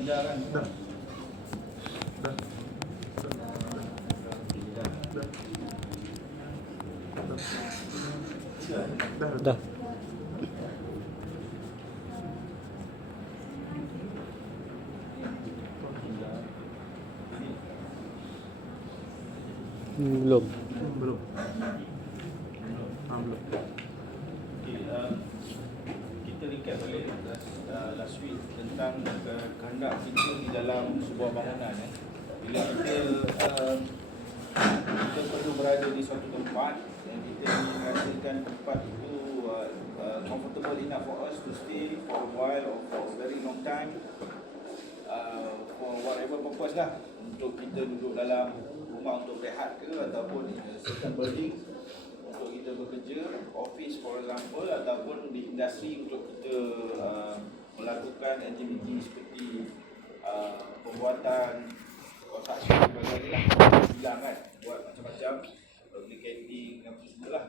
Dah. Dah. Belum. Belum. Belum. Okay, kita recap balik last week tentang kehendak kita di dalam sebuah bangunan. Bila kita perlu berada di suatu tempat dan kita merasakan tempat itu comfortable enough for us to stay for a while or for a very long time, for whatever purpose lah, untuk kita duduk dalam rumah untuk rehat ke, ataupun certain building untuk kita bekerja, office for example, ataupun di industri untuk kita melakukan aktiviti seperti pembuatan construction dan sebagainya lah, bilang kan, buat macam-macam, replicating apa semualah.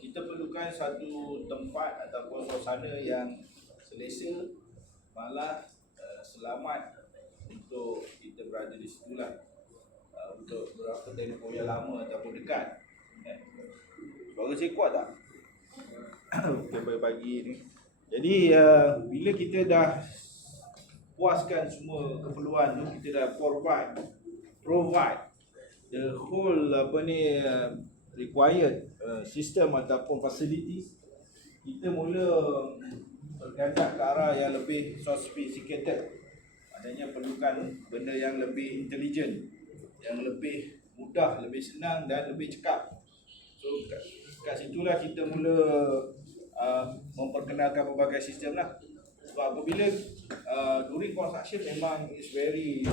Kita perlukan satu tempat ataupun suasana yang selesa, malah selamat untuk kita berada di situ lah, untuk berapa tempoh yang lama ataupun dekat. Suara saya kuat tak? Okay, pagi ni. Jadi bila kita dah puaskan semua keperluan tu, kita dah provide the whole required system ataupun facilities, kita mula bergandak ke arah yang lebih sophisticated. Maknanya perlukan benda yang lebih intelligent, yang lebih mudah, lebih senang dan lebih cekap. So kat situlah kita mula memperkenalkan pelbagai sistem lah. Sebab apabila during construction memang is very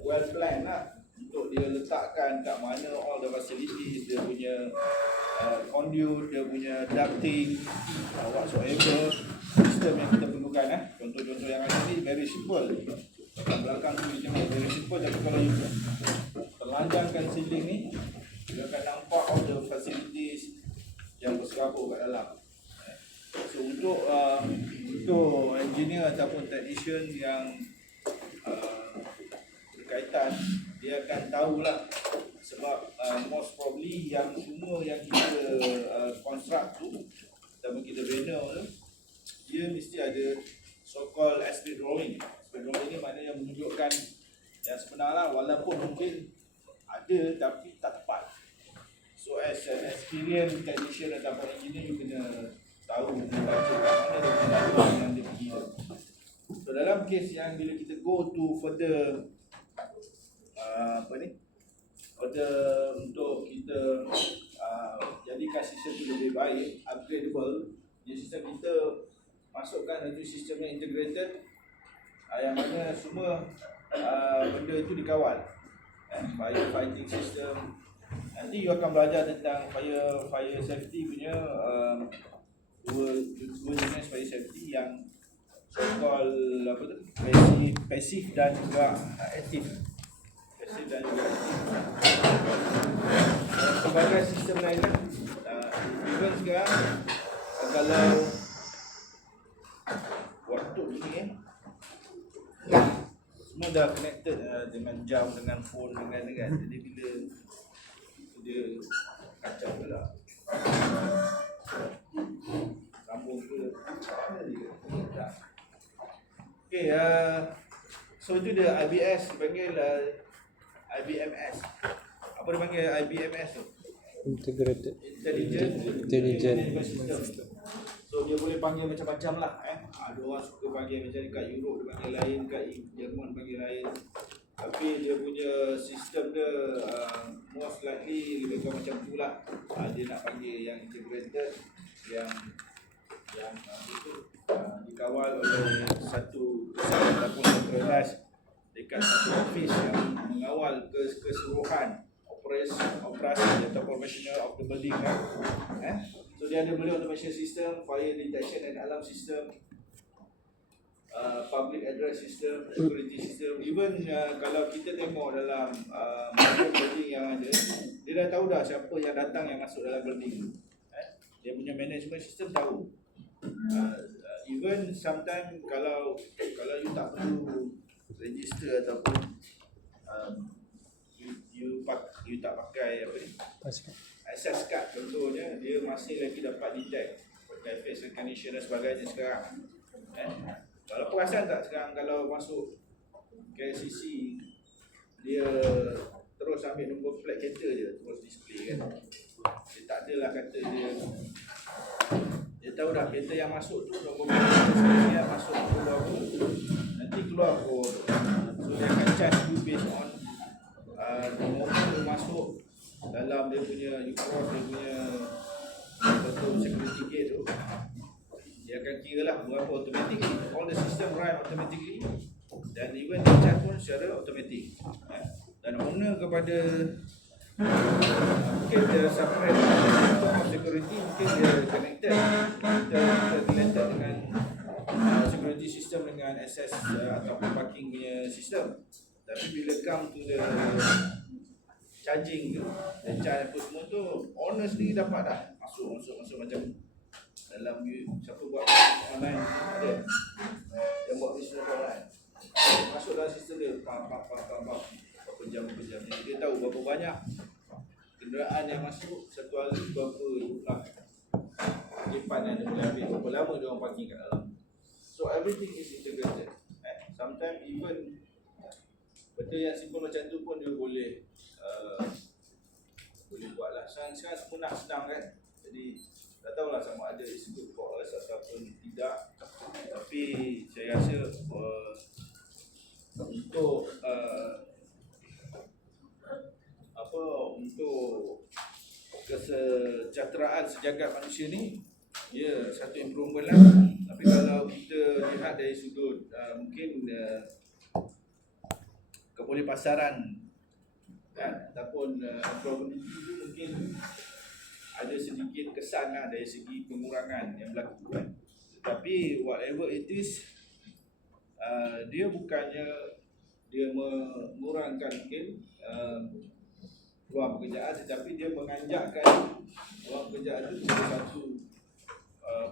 well planned lah, untuk dia letakkan kat mana all the facilities, dia punya conduit, dia punya ducting, whatsoever sistem yang kita perlukan. Contoh-contoh yang ada ni very simple. Kat belakang tu dia very simple, tapi kalau you telanjangkan ceiling ni, dia akan nampak all the facilities yang berserabur kat dalam. So untuk engineer ataupun technician yang berkaitan, dia akan tahulah, sebab most probably yang semua yang kita construct tu ataupun kita bina tu, dia mesti ada so-called estimate drawing. Estimate drawing ni maknanya menunjukkan yang sebenar lah, walaupun mungkin ada tapi tak tepat. So as an experienced technician ataupun engineer, you kena tahu baca kat mana dia punya yang dia pergi. So dalam kes yang bila kita go to further further untuk kita jadikan sistem itu lebih baik, upgradable, jadi sistem kita masukkan satu sistem yang integrated, yang mana semua benda itu dikawal. Fire fighting system. Nanti you akan belajar tentang fire safety punya dua jenis fire safety, yang so-called passive dan juga aktif. Passive dan juga aktif. Sebagai sistem lain lah. Even sekarang kalau waktu ni semua dah connected dengan jam, dengan phone, dengan jadi bila dia kacau pula, sambung ke mana dia tak. Okay, so itu dia IBS dipanggil IBMS. Apa dia panggil IBMS tu? Integrated. Intelligent System. So dia boleh panggil macam-macam lah. Ada orang suka panggil macam dekat Europe dia panggil lain, kat Jerman panggil lain. Tapi dia punya sistem dia most likely lebih kurang macam tu lah. Dia nak panggil yang integrated, yang itu dikawal oleh satu pusat ataupun centralized dekat satu office yang mengawal keseluruhan operasi atau professional of the building kan. So dia ada boleh automation system, fire detection and alarm system, public address system, security system. Even kalau kita tengok dalam building yang ada, dia dah tahu dah siapa yang datang yang masuk dalam building. Dia punya management system tahu. even sometimes kalau you tak perlu register ataupun you tak pakai apa ni, Pasal. access card contohnya, dia masih lagi dapat detect pakai face recognition dan sebagainya sekarang. Kalau perasan tak sekarang kalau masuk KLCC, dia terus ambil nombor plat kereta je, terus display kan. Dia tak adalah kata dia tahu dah kereta yang masuk tu nombor plat kereta yang masuk keluar tu, nanti keluar kod. So dia akan charge you based on nombor tu masuk dalam dia punya, you cross dia punya betul security gate tu, dia akan kira lah berapa automatic. All the system run automatically, dan even dia charge pun secara automatic. Dan owner kepada mungkin dia separate untuk security, mungkin dia connected dengan security system dengan access ataupun parking punya sistem. Tapi bila come to the charging tu, dan charge apa semua tu, owner sendiri dapat dah masuk macam dalam siapa buat online ada yang buat bisnes online, masuk dalam sistem dia berapa jam. Jadi dia tahu berapa banyak kenderaan yang masuk satu hari, berapa jumlah depan yang dia boleh ambil, berapa lama dia orang parking kat dalam. So everything is integrated. Sometimes even benda yang simple macam tu pun dia boleh buat lah. Sekarang semua nak senang kan. Jadi tak tahulah sama ada it's good for us ataupun tidak. Tapi saya rasa untuk untuk kesejahteraan sejagat manusia ni, ya satu improvement lah. Tapi kalau kita lihat dari sudut mungkin kebolehpasaran ataupun problem itu mungkin ada sedikit kesan lah dari segi pengurangan yang berlaku kan. Tapi whatever it is, dia bukannya dia mengurangkan mungkin peluang pekerjaan, tetapi dia menganjakkan peluang pekerjaan itu ke satu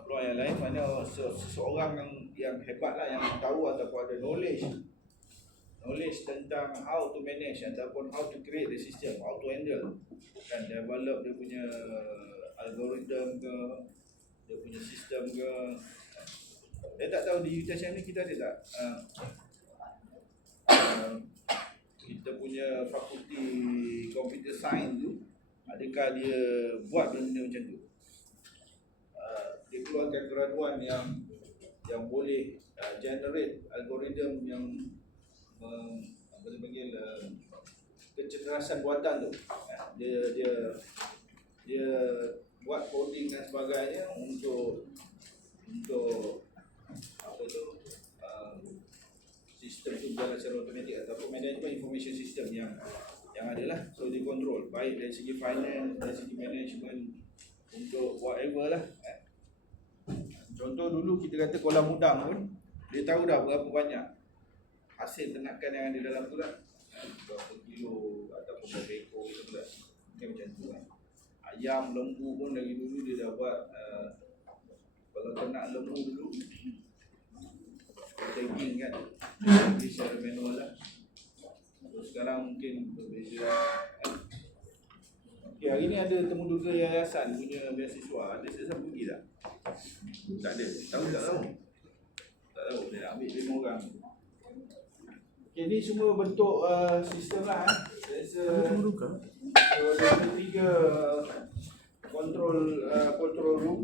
peluang yang lain. Mana seseorang yang hebat lah, yang tahu ataupun ada knowledge tentang how to manage ataupun how to create the system, how to handle dan develop dia punya algoritma ke, dia punya sistem ke. Saya tak tahu di UTSM ni kita ada tak kita punya fakulti computer science tu, adakah dia buat benda macam tu? Dia keluarkan graduan yang boleh generate algoritma yang apa dia panggil kecerdasan buatan tu. Dia buat coding dan sebagainya untuk apa tu sistem tu berjalan secara automatik ataupun management information system yang ada lah. So dia control baik dari segi finance, dari segi management, untuk whatever lah. Contoh dulu kita kata kolam udang pun dia tahu dah berapa banyak hasil ternakan yang ada dalam tu lah, berapa kilo ataupun berapa ekor gitu lah. Macam tu kan. Ayam, lembu pun dari dulu dia dah buat kalau ternak lembu dulu tagging kan, jadi secara manual lah. Sekarang mungkin berbeza. Okay, hari ni ada temu duga yayasan punya beasiswa. Ada siapa pergi tak? Tak ada. Tahu tak tahu? Tak tahu. Dia nak ambil 5 orang. Okay, ni semua bentuk sistem lah. Ada 3 control room.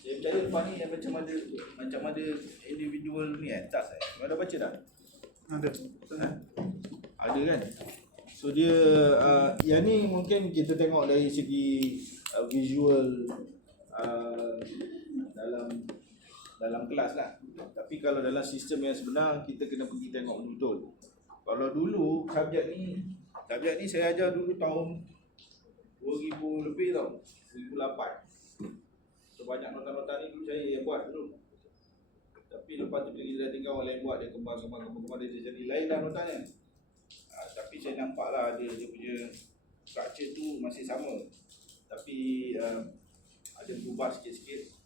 Saya percaya lepas ni macam ada individual ni task Kau dah baca tak? Ada kan? So dia yang ni mungkin kita tengok dari segi visual dalam kelas lah. Tapi kalau dalam sistem yang sebenar, kita kena pergi tengok betul-betul. Kalau dulu subjek ni saya ajar dulu tahun 2000 lebih tau, 2008. So banyak nota-nota ni dulu saya yang buat dulu. Tapi lepas tu bila kita dah tinggal orang lain buat, dia kembang dia jadi lain lah notanya. Tapi saya nampak lah dia punya structure tu masih sama. tapi ada berubah sikit-sikit.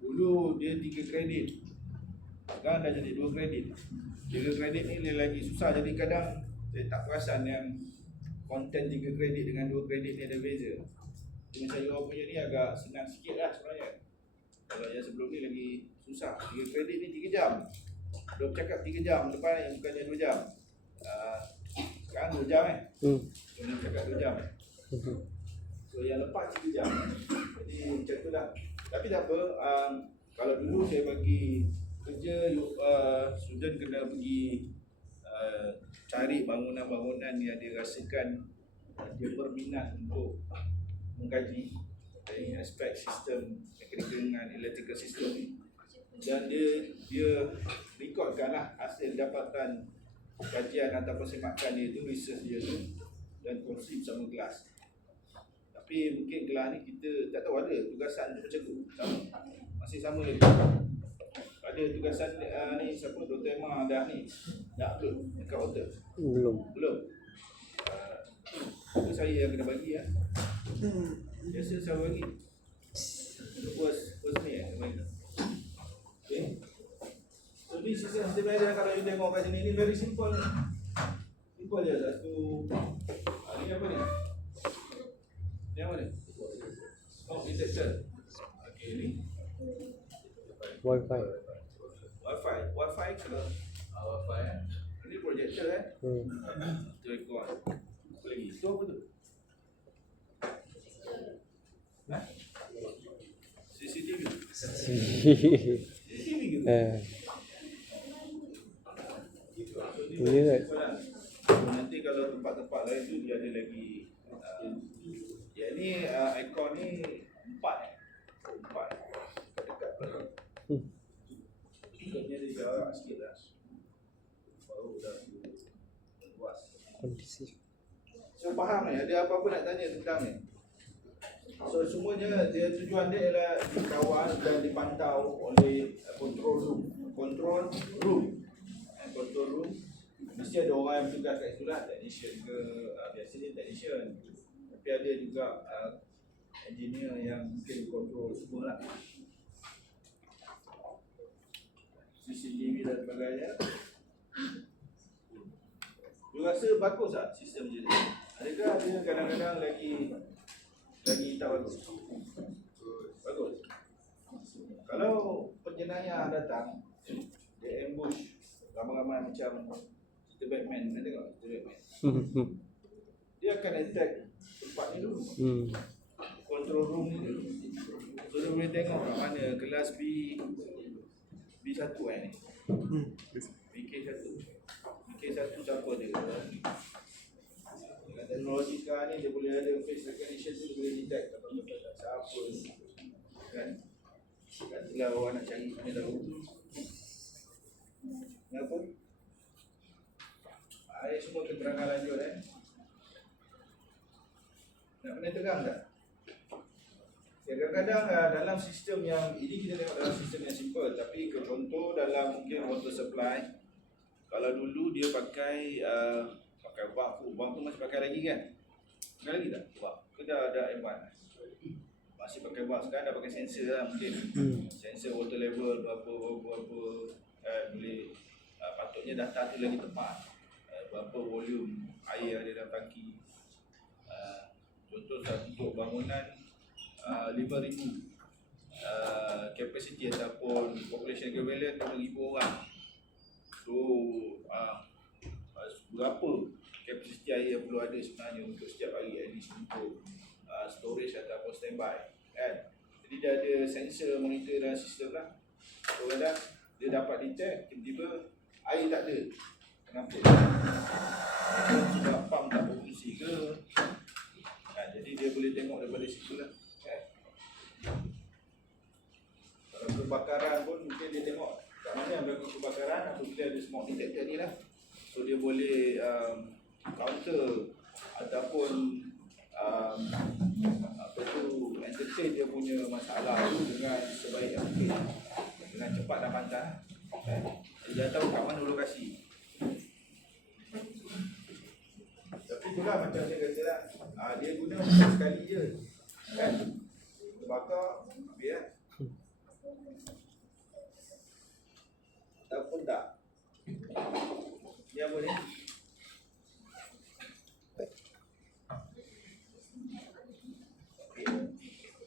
Dulu dia 3 kredit, sekarang dah jadi 2 kredit. 3 kredit ni lagi susah, jadi kadang saya tak perasan yang konten 3 kredit dengan 2 kredit ni ada beza. Jadi macam you punya ni agak senang sikit lah sebenarnya. Kalau yang sebelum ni lagi susah. 3 kredit ni 3 jam. Dia bercakap 3 jam, lepas ni bukannya 2 jam. Sekarang 2 jam Dia bercakap 2 jam. So yang lepas 3 jam. Jadi macam tu lah. Tapi tak apa, kalau dulu saya bagi kerja, student kena pergi cari bangunan-bangunan yang dia rasakan dia berminat untuk mengkaji dari aspek sistem mechanical dengan electrical system ni, dan dia rekodkanlah hasil dapatan kajian ataupun semakan dia tu, research dia tu, dan kongsi bersama kelas. Tapi mungkin kelas ni kita tak tahu ada tugasan macam tu, masih sama lagi. Ada tugasan ni siapa, Dr. Emma dah upload dekat hotel? Belum. Itu saya yang kena bagi lah. Biasa saya bagi First ni bagi. Okay. So ni sistem belajar kalau you tengok kat sini ni very simple. Simple je. Satu ni apa ni? Ni apa ni? Smoke detector. Okay ni Wi-Fi ke? Wi-Fi Ini projector Itu record. Apa lagi? Itu apa tu? CCTV. CCTV ke? Iya kan? Nanti kalau tempat-tempat lain tu dia ada lagi. Yang ni aircon ni 4 dekat. Ikutnya dia jarak sikit lah. Baru dah luas. Kondisi. So faham ni, ada apa-apa nak tanya tentang ni? So semuanya dia tujuan dia ialah dikawal dan dipantau oleh control room. Control room mesti ada orang yang bertugas kat situ lah, technician ke, biasanya technician. Tapi ada juga engineer yang mungkin control semua lah. CCTV dan sebagainya. You rasa bagus tak sistem macam ni? Adakah dia kadang-kadang lagi tak bagus? Bagus. Kalau penjenayah datang, dia ambush ramai-ramai macam cerita Batman, ada tengok cerita Batman? Dia akan attack tempat ni dulu. Control room ni dulu. So dia boleh tengok kat mana kelas B1 ni. BK1 siapa dia? Dengan teknologi sekarang ni dia boleh ada face recognition tu, dia boleh detect siapa kan. Nantilah orang nak cari punya tahu. Kenapa? Ini semua keterangan lanjut Nak kena tegang tak? Kadang-kadang dalam sistem yang ini kita tengok dalam sistem yang simple, tapi contoh dalam mungkin water supply, kalau dulu dia pakai bang tu masih pakai lagi kan? Pakai lagi tak? Ke dah ada advance? Masih pakai bang, sekarang dah pakai sensor lah mungkin. Sensor water level berapa boleh patutnya data tu lagi tepat. Berapa volume air ada dalam tangki. Contoh untuk bangunan 5,000 capacity ataupun population equivalent 5,000 orang. So berapa kapasiti air yang perlu ada sebenarnya untuk setiap hari, at least untuk storage ataupun standby kan. Jadi dia ada sensor monitor dalam sistem lah. So kadang dia dapat detect tiba-tiba air tak ada. Kenapa? Sebab pump tak berfungsi ke? Jadi dia boleh tengok daripada situ lah. Kalau kebakaran pun mungkin dia tengok kat mana yang berlaku kebakaran apabila ada smoke detector ni lah. So dia boleh counter ataupun entertain dia punya masalah tu dengan sebaik yang mungkin, dengan cepat dan pantas. Dia tahu kat mana lokasi. Tapi itulah macam saya kata lah, dia guna sekali je. Kan? Bakar, habis kan? Tak pun tak. Ni apa ni?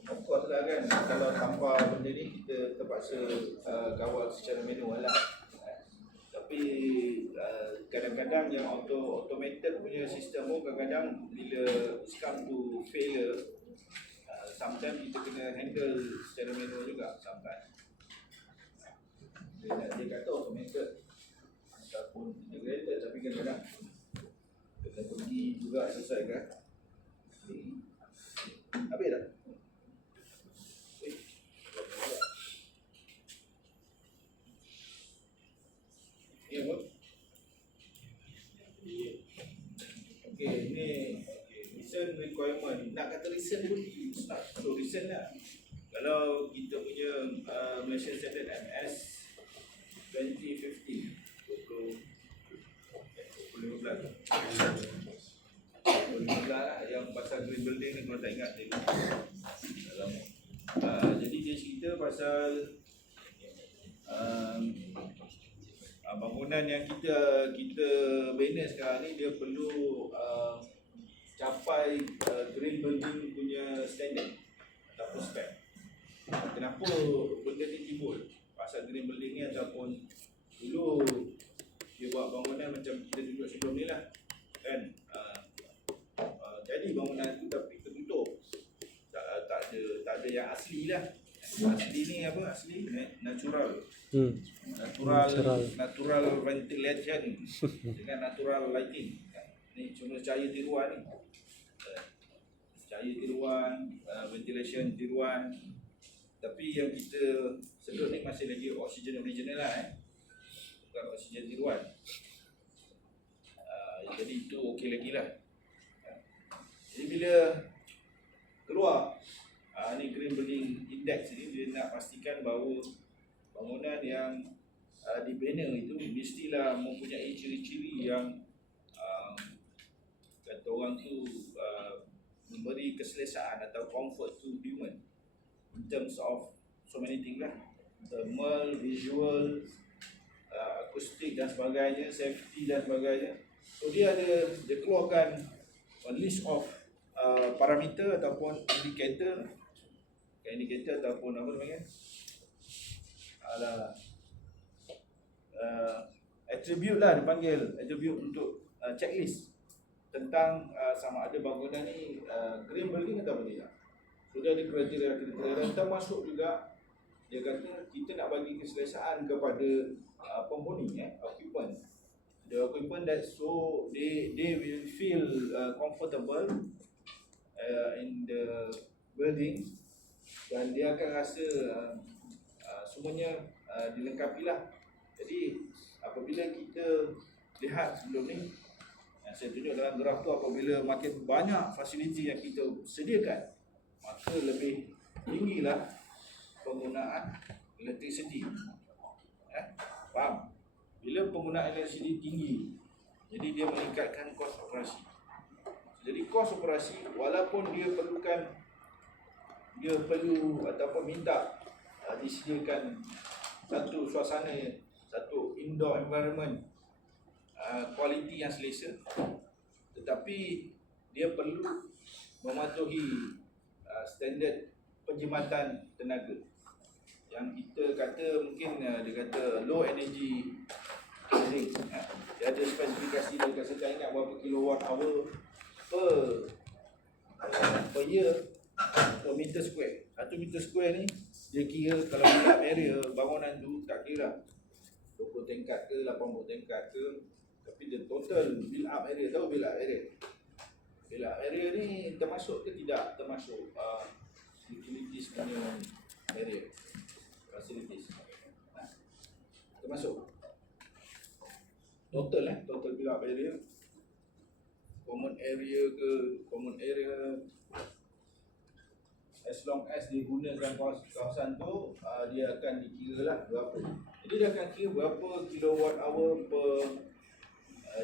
Of course lah kan, kalau tanpa benda ni kita terpaksa kawal secara manual lah. Tapi kadang-kadang yang automated punya sistem pun kadang-kadang bila it's come to failure, sometimes kita kena handle secara manual juga sometimes. Dia kata automated ataupun integrated, tapi kadang-kadang kena pergi juga selesaikan. Habis dah? Ni apa? Okay, ni recent requirement. Nak kata recent pun it's not so recent lah. Kalau kita punya Malaysian Standard MS 2015 2015 lah, yang pasal green building ni kalau tak ingat dia. Jadi dia cerita pasal bangunan yang kita bina sekarang ni dia perlu capai green building punya standard ataupun spec. Kenapa benda ni timbul? Pasal green building ni ataupun dulu dia buat bangunan macam kita duduk sebelum ni lah kan. Jadi bangunan tu tapi tertutup, tak ada yang asli lah. Asli ni apa? Asli natural. Natural ventilation dengan natural lighting. Ni cuma cahaya tiruan ni. Cahaya tiruan, ventilation tiruan. Tapi yang kita sedut ni masih lagi oksigen original lah bukan oksigen tiruan. Jadi itu okey lagi lah. Jadi bila keluar ni Green Building Index ni, dia nak pastikan bahawa bangunan yang dibina itu mestilah mempunyai ciri-ciri yang kata orang tu memberi keselesaan atau comfort to human in terms of so many things lah, thermal, visual, akustik dan sebagainya, safety dan sebagainya. So dia keluarkan a list of parameter ataupun indikator ataupun apa namanya, attribute lah dipanggil, attribute untuk checklist tentang sama ada bangunan ni green building atau tidak. So dia ada kriteria dan termasuk juga dia kata kita nak bagi keselesaan kepada penghuni, occupant. The occupant that so they will feel comfortable in the building dan dia akan rasa semuanya dilengkapi lah. Jadi apabila kita lihat sebelum ni, yang saya tunjuk dalam graf tu, apabila makin banyak fasiliti yang kita sediakan, maka lebih tinggilah penggunaan elektrisiti. Faham? Bila penggunaan elektrisiti tinggi, jadi dia meningkatkan kos operasi. Jadi kos operasi walaupun dia perlu ataupun minta disediakan satu suasana, satu indoor environment kualiti yang selesa, tetapi dia perlu mematuhi standard penjimatan tenaga yang kita kata mungkin dia kata low energy building. Dia ada spesifikasi, dia kata saya ingat berapa kilowatt hour per year per meter square. 1 meter square ni dia kira kalau build-up area bangunan tu tak kira 20 tingkat ke 80 tingkat ke, tapi the total build-up area. Tahu build-up area? Build-up area ni termasuk ke tidak termasuk utilities punya area, facilities termasuk total total build-up area, common area ke common area, as long as digunakan kawasan tu dia akan dikira lah berapa. Jadi dia akan kira berapa kilowatt hour per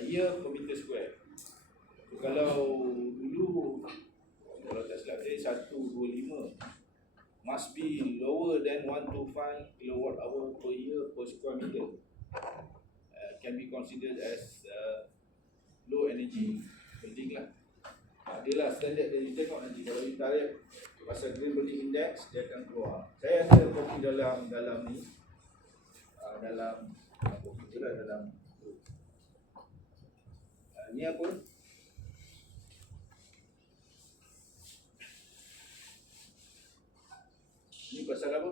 year per meter square. Kalau dulu, kalau tak silap saya 125 must be lower than 125 kilowatt hour per year per square meter. Can be considered as low energy building lah. Dia lah standard dia, tengok nanti kalau you tarik pasal Green Building Index dia akan keluar. Saya ada kopi dalam ni, dalam kopi tu lah, dalam ni apa? Ni pasal apa?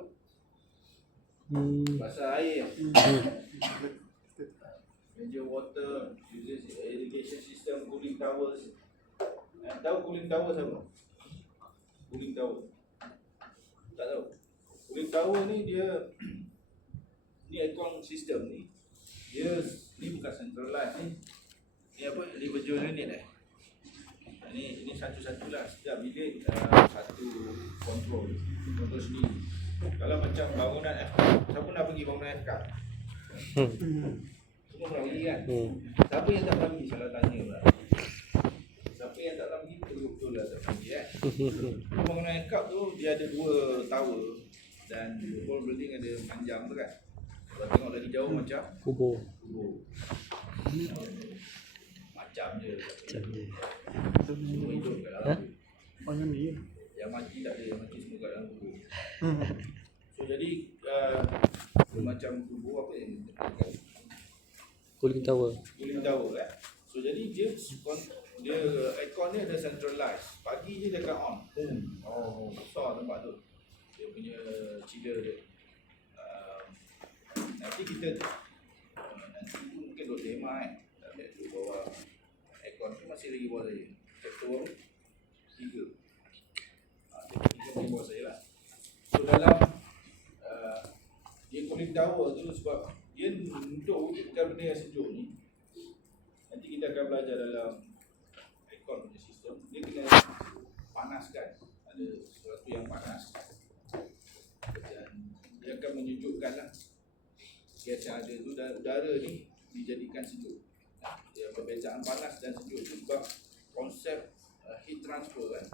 Pasal air. Major water uses irrigation system, cooling towers. Tahu cooling tower apa? Cooling tower. Tak tahu. Cooling tower ni dia ni aircon system ni. Dia ni bukan centralized ni. Ni apa? Individual unit Ini satu-satulah setiap bilik satu kontrol sendiri. Kalau macam bangunan siapa nak pergi bangunan FK? Semua pernah pergi kan? Siapa yang tak pernah pergi? Salah tanya pula. Siapa yang tak pernah pergi? Betul-betul lah tak pernah pergi kan? Bangunan FK tu dia ada 2 tower dan whole building ada panjang tu kan? Kalau tengok dari jauh macam kubur. Macam je. Semua hidup kat dalam. Macam ni. Yang mati tak ada, yang mati semua kat dalam kubur. So jadi macam kubur apa yang Cooling tower. cooling tower kan. So jadi dia aircon ni ada centralized. Pagi je dia akan on. Oh, besar tempat tu. Dia punya chiller dia. Nanti kita nanti tu mungkin duduk tema kan. Tak ada tu bawah aircon tu masih lagi bawah saya. Sektor 3. Tiga bawah saya lah. So dalam dia cooling tower tu sebab dia untuk wujudkan benda yang sejuk ni, nanti kita akan belajar dalam aircon punya sistem. Dia kena panaskan, ada sesuatu yang panas dan dia akan menyejukkan lah gas yang ada tu, dan udara ni dijadikan sejuk. Dia perbezaan panas dan sejuk tu sebab konsep heat transfer kan.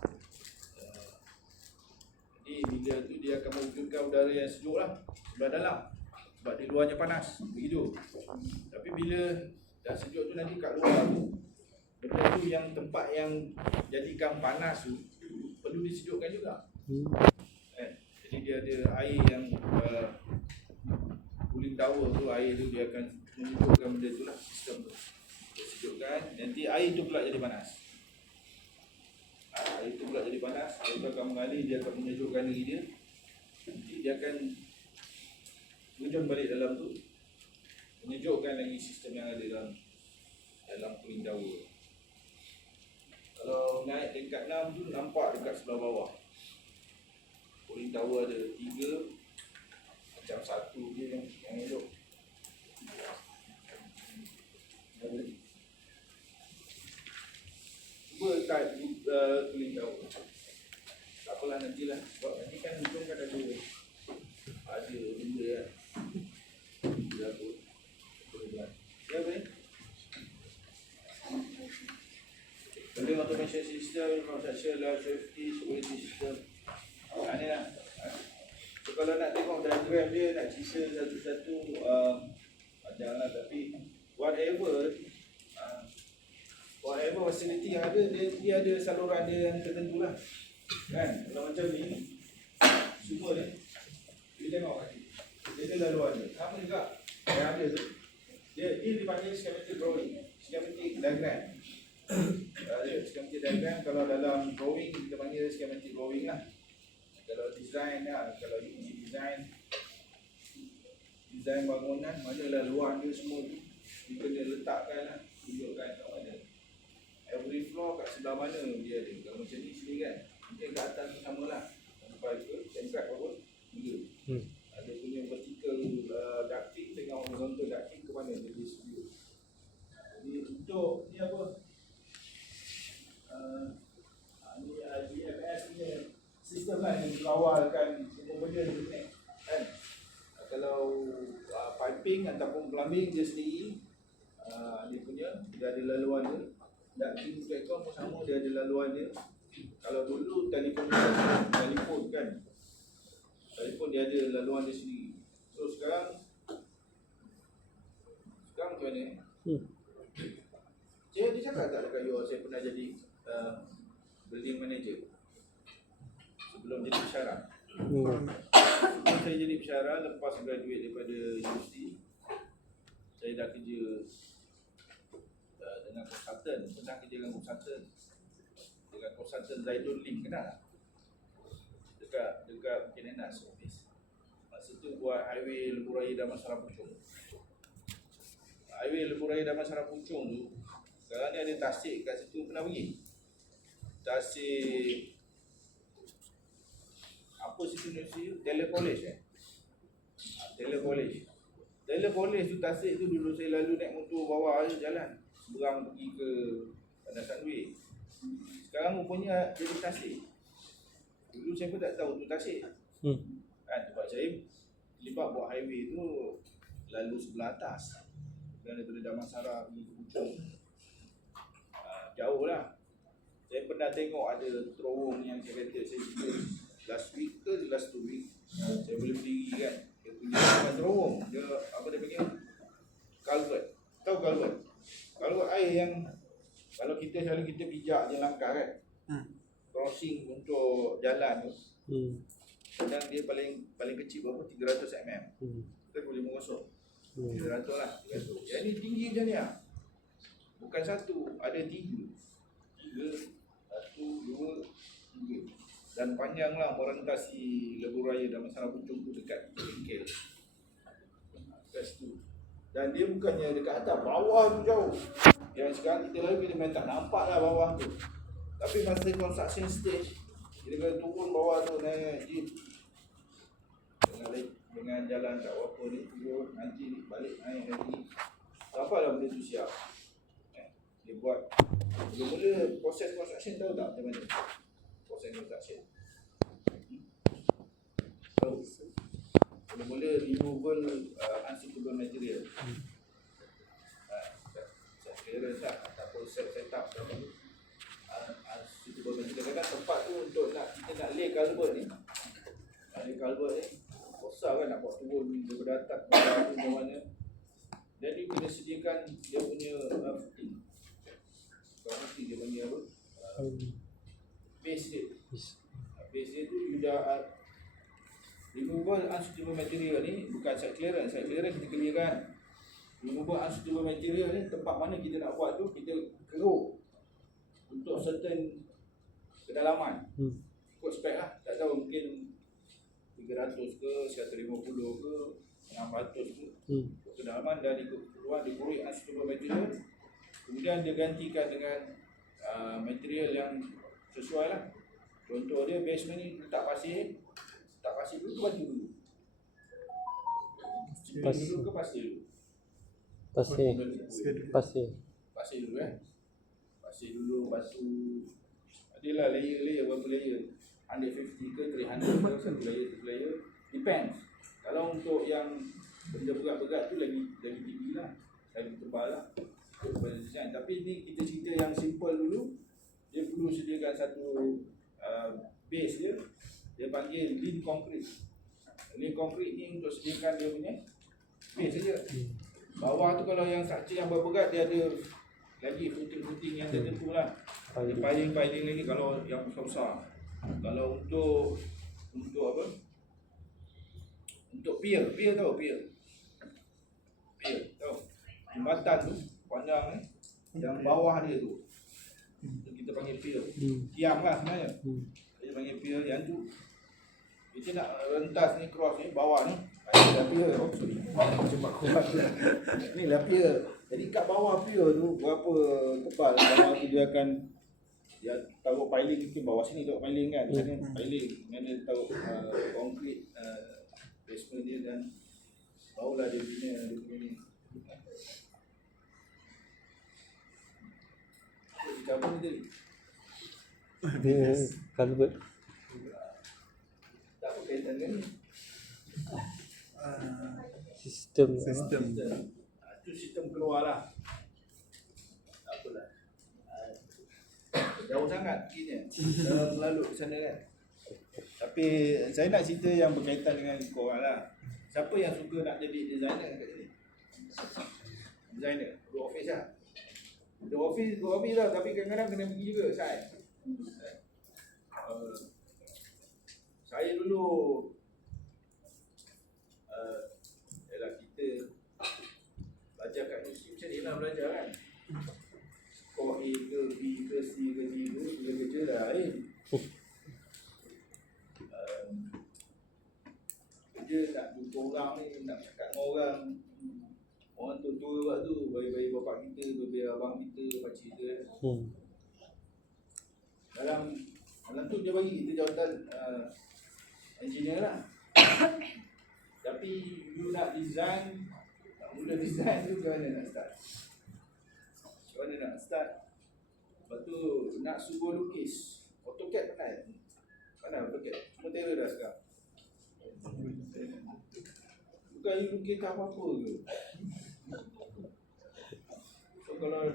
Jadi bila tu dia akan mewujudkan udara yang sejuk lah sebelah dalam, sebab di luarnya panas begitu. Tapi bila dah sejuk tu nanti kat luar tu, benda tu yang tempat yang jadikan panas tu perlu disejukkan juga. Jadi dia ada air yang cooling tower tu, air tu dia akan menyejukkan benda tu lah, sistem tu dia sejukkan, nanti air tu pula jadi panas. Air tu pula jadi panas, air tu akan mengalir, dia akan menyejukkan diri dia, nanti dia akan terjun balik dalam tu, menyejukkan lagi sistem yang ada dalam cooling tower. Kalau naik tingkat 6 tu nampak dekat sebelah bawah cooling tower ada 3, macam satu je yang elok. Cuba kat cooling tower. Tak apalah nantilah, sebab nanti kan hujung kan ada benda kan. Dia apa? Ya apa ni? Building automation system, construction, life safety, security system. Ni lah. So kalau nak tengok diagram dia, nak cerita satu-satu janganlah, tapi whatever facility yang ada, dia ada saluran dia yang tertentu lah kan. Kalau macam ni semua ni kita tengok kat sini, dia ada laluan dia sama juga yang ada tu. Dia dipanggil schematic drawing, schematic diagram. Schematic diagram kalau dalam drawing kita panggil schematic drawing lah. Kalau design lah, kalau design bangunan, mana laluan dia semua tu dia kena letakkan lah, tunjukkan kat mana every floor kat sebelah mana dia ada. Kalau macam ni sini kan, mungkin kat atas tu sama lah, sampai ke tingkat berapa? 3. Ada punya vertical ducting dengan horizontal ducting ke mana dia distribute. Jadi untuk ni apa? Ni IBMS punya sistem lah yang mengawalkan semua benda tu ni kan. Kalau piping ataupun plumbing dia sendiri, dia punya dia ada laluan dia. Ducting aircon pun sama, dia ada laluan dia. Kalau dulu telefon kan, telefon dia ada laluan dia sendiri. So sekarang macam mana? Saya ada cakap tak dekat you, saya pernah jadi building manager sebelum jadi pensyarah. Sebelum saya jadi pensyarah, lepas graduate daripada universiti, saya dah kerja dengan konsultan. Pernah kerja dengan konsultan Zaidul Link, kenal tak? Dekat Bukit Nenas office. Masa tu buat highway Lebuh Raya Damansara Puchong. Highway Lebuh Raya Damansara Puchong tu sekarang ni ada tasik kat situ, pernah pergi? Tasik apa situ universiti? Taylor College Taylor College tu, tasik tu dulu saya lalu naik motor bawah jalan seberang pergi ke Bandar Sunway. Sekarang rupanya jadi tasik. Dulu saya pun tak tahu tu tasik. Kan sebab saya terlibat buat highway tu lalu sebelah atas. Dan daripada Damansara pergi ke Puchong. Jauh lah. Saya pernah tengok ada terowong yang saya kata saya juga last week ke last 2 week saya boleh berdiri kan. Dia punya terowong. Dia apa dia panggil? Culvert. Tahu culvert? Culvert air yang kalau kita selalu kita pijak je langkah kan. Crossing untuk jalan tu. Kadang dia paling kecil berapa? 300 mm. Kita boleh mengosok. 300 lah. 300. Yang ni tinggi macam ni lah. Bukan satu, ada 3. 1, 2, 3. Dan panjanglah orientasi Lebuh Raya Damansara Puchong tu dekat bengkel. Dekat situ. Dan dia bukannya dekat atas, bawah tu jauh. Yang sekarang kita lalu kita main tak nampak lah bawah tu. Tapi masa construction stage, kita kena turun bawah tu naik jeep dengan jalan kat apa ni, turun nanti balik naik lagi. Sampailah benda tu siap. Dia buat mula-mula proses construction, tahu tak macam mana? Proses construction. Tahu? Mula-mula removal unsuitable material. Clearance lah, ataupun set up apa tu. Unsuitable material. Kadang tempat tu untuk kita nak lay culvert ni. Lay culvert ni susah kan nak buat turun daripada atas bawah tu macam mana. Jadi kena sediakan dia punya footing. Footing dia panggil apa? Base dia. Base dia tu you dah removal unsuitable material ni bukan site clearance. Site clearance kita clearkan. Removal unsuitable material ni tempat mana kita nak buat tu kita keruk untuk certain kedalaman. Ikut spek lah. Tak tahu mungkin 300 ke, 150 ke, 600 ke. Kedalaman dah dikeluar, dikorek unsuitable material. Kemudian dia gantikan dengan material yang sesuai lah. Contoh dia basement ni letak pasir. Tak pasir dulu ke batu dulu? Pasir dulu ke pasir dulu? Pasir dulu kan? Pasir dulu, batu. Adalah layer-layer, berapa layer? 150 ke 300 ke, satu layer. Depends. Kalau untuk yang benda berat-berat tu lagi tinggi lah, lagi tebal lah. Tapi ni kita cerita yang simple dulu. Dia perlu sediakan satu base dia. Dia panggil lean concrete. Lean concrete ni untuk sediakan dia punya base saja. Bawah tu kalau yang structure yang berberat dia ada lagi footing-footing yang tertentu lah. Piling lagi kalau yang besar-besar. Kalau untuk apa? Untuk pier tahu pier? Pier tahu? Jembatan tu panjang ni, yang bawah dia tu. Kita panggil pier. Tiang lah sebenarnya. Kita panggil pier yang tu. Kita nak rentas ni cross ni bawah ni. Ini lah pier. Cepat kuat. Ni lah pier. Jadi kat bawah pier tu berapa tebal bawah tu dia akan dia taruh piling mungkin bawah sini taruh piling kan. Sana piling. Mana taruh konkrit basement dia dan barulah dia punya ni. Apa ni tadi? Dia culvert. Tak apa kaitan dengan ni. Sistem. Itu sistem keluar lah. Tak apalah. Jauh sangat gini melalui ke sana kan. Tapi saya nak cerita yang berkaitan dengan korang lah. Siapa yang suka nak jadi designer kat sini? Designer, dua office lah. Dua office lah, tapi kadang-kadang kena pergi juga saya. Saya dulu ialah kita belajar kat institusi macam ni lah belajar kan. Skor A ke B ke C ke D ke bila kerja dah lain. Kerja nak jumpa orang ni, nak cakap dengan orang. Orang tua-tua waktu bayi-bayi bapak kita, bayi abang kita, pakcik kita. Dalam tu dia bagi kita jawatan engineer lah. Tapi you nak design, nak mula design tu macam mana nak start? Macam mana nak start? Lepas tu nak suruh lukis. AutoCAD pandai? Pandai AutoCAD? Semua terror dah sekarang. Bukan you lukis apa-apa ke? So kalau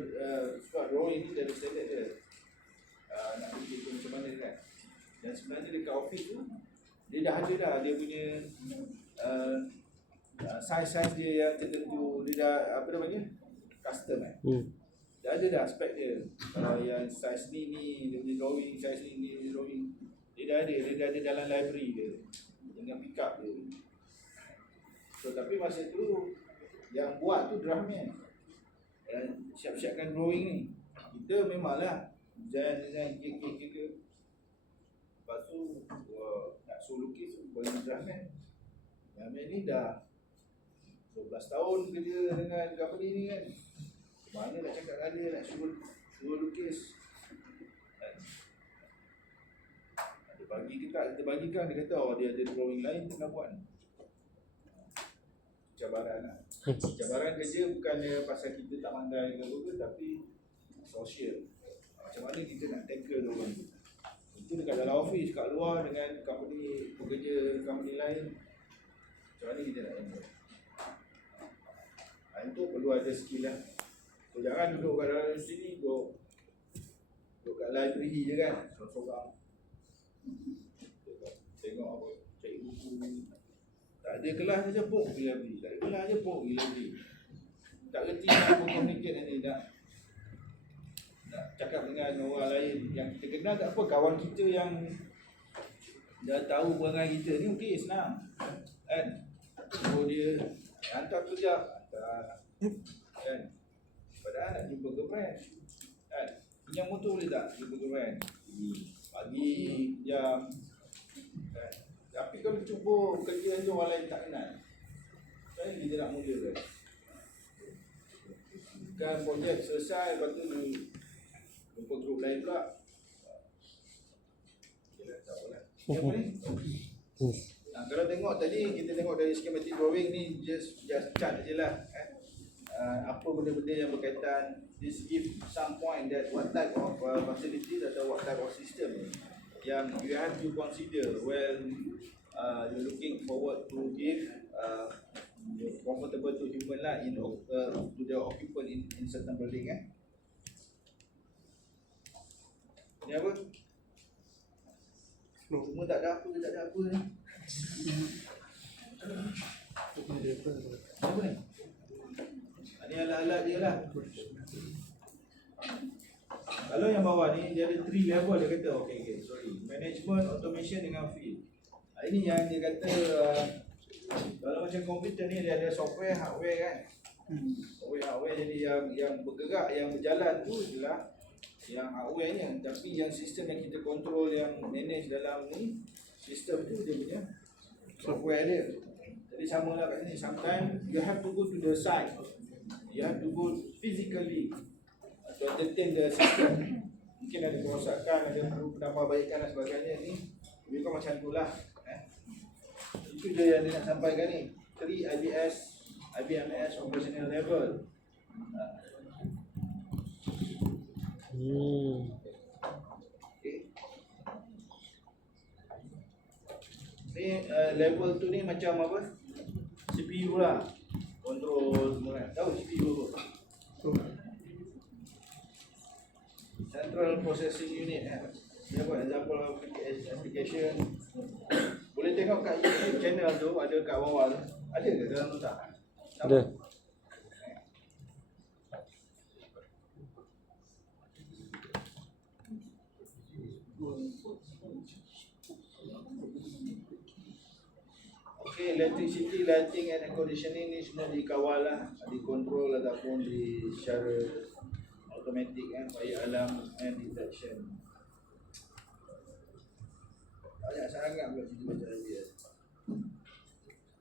suka drawing ni dari standard dia. Nak lukis tu macam mana kan? Dan sebenarnya dekat office tu dia dah ada dah dia punya size dia yang tertentu, dia dah apa dia panggil custom kan. Dia ada dah spek dia. Kalau yang size ni dia punya drawing, size ni dia punya drawing. Dia dah ada dalam library dia dengan pick up dia. So tapi masa tu yang buat tu draftnya. Dan siap-siapkan drawing ni. Kita memanglah design kek. Lepas tu nak suruh lukis bagi draft kan. Yang ni dah 12 tahun kerja dengan company ni kan. Mana nak cakap dengan dia nak suruh lukis. Dia bagi kita bagikan, dia kata dia ada drawing lain tengah buat. Cabaran lah. Cabaran kerja bukannya pasal kita tak pandai ke apa, tapi sosial. Macam mana kita nak tackle tu orang tu. Itu dekat dalam office, kat luar dengan company, pekerja company lain. Macam mana kita nak handle? Itu perlu ada skill lah. So jangan duduk kat dalam sini, duduk kat library je kan, sorang-sorang. Tengok apa, cari buku. Tak ada kelas je pun pergi library. Tak ada kelas je pun pergi library. Tak kerti nak berkomunikasi ni, nak cakap dengan orang lain yang kita kenal tak apa, kawan kita yang dah tahu perangai kita ni okey, senang kan. So dia hantar kerja, kan. Padahal nak jumpa girlfriend kan. Pinjam motor boleh tak jumpa girlfriend? Pagi jam kan. Tapi kalau cuba kerja tu orang lain tak kenal, kan kita nak mula kan. Kan projek selesai, lepas tu jumpa grup lain pula. Tak apalah. Apa ni? Kalau tengok tadi, kita tengok dari schematic drawing ni just chart je lah. Apa benda-benda yang berkaitan, this give some point that what type of facilities atau what type of system yang you have to consider when you're looking forward to give comfortable to human lah to the occupant in certain building Ni apa? Semua tak ada apa ni. Apa ni? Ini alat-alat dia lah. Kalau yang bawah ni dia ada 3 level, dia kata okay, sorry. Management, automation dengan field. Ini yang dia kata kalau macam komputer ni dia ada software, hardware kan. Software, hardware, jadi yang bergerak, yang berjalan tu adalah yang hardware-nya. Tapi yang sistem yang kita control, yang manage dalam ni, sistem tu dia punya software dia. Jadi sama lah kat sini. Sometimes you have to go to the site. You have to go physically to entertain the system. Mungkin ada kerosakan, ada perlu penambahbaikan dan sebagainya ni. Lebih kurang macam tu lah. Itu je yang dia nak sampaikan ni. 3 IBMS operational level. Okay. Ni level tu ni macam apa? CPU lah. Kontrol semua kan. Tahu CPU apa? Central Processing Unit Dia buat example application. Boleh tengok kat YouTube channel tu, ada kat bawah tu. Ada ke dalam tu tak? Ada. Okay, electricity, lighting and air conditioning ni semua dikawal lah, dikontrol ataupun secara automatic fire alarm and detection. Banyak sangat pula cerita macam dia.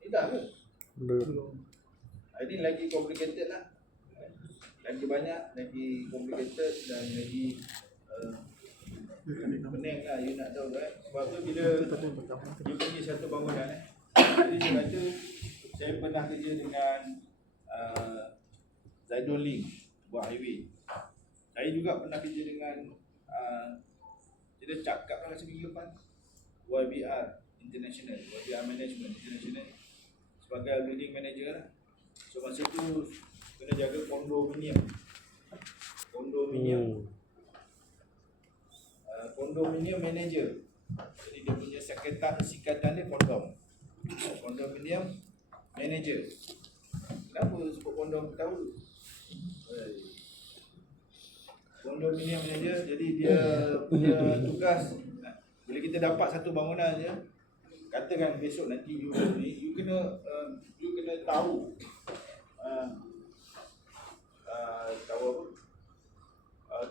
Ni dah ke? Belum. Ini lagi complicated lah. Lagi banyak, lagi complicated dan lagi pening lah you nak tahu kan. Sebab tu bila you pergi satu bangunan jadi saya kata, saya pernah kerja dengan Zaidul Link buat highway. Saya juga pernah kerja dengan kita cakap lah seminggu lepas YBR International, YBR Management International sebagai building manager lah. So masa tu kena jaga kondominium. Kondominium manager. Jadi dia punya sikatan dia kondominium manager. Kenapa sebut kondom tahu? Kondominium manager, jadi dia punya tugas bila kita dapat satu bangunan je, katakan besok nanti you kena tahu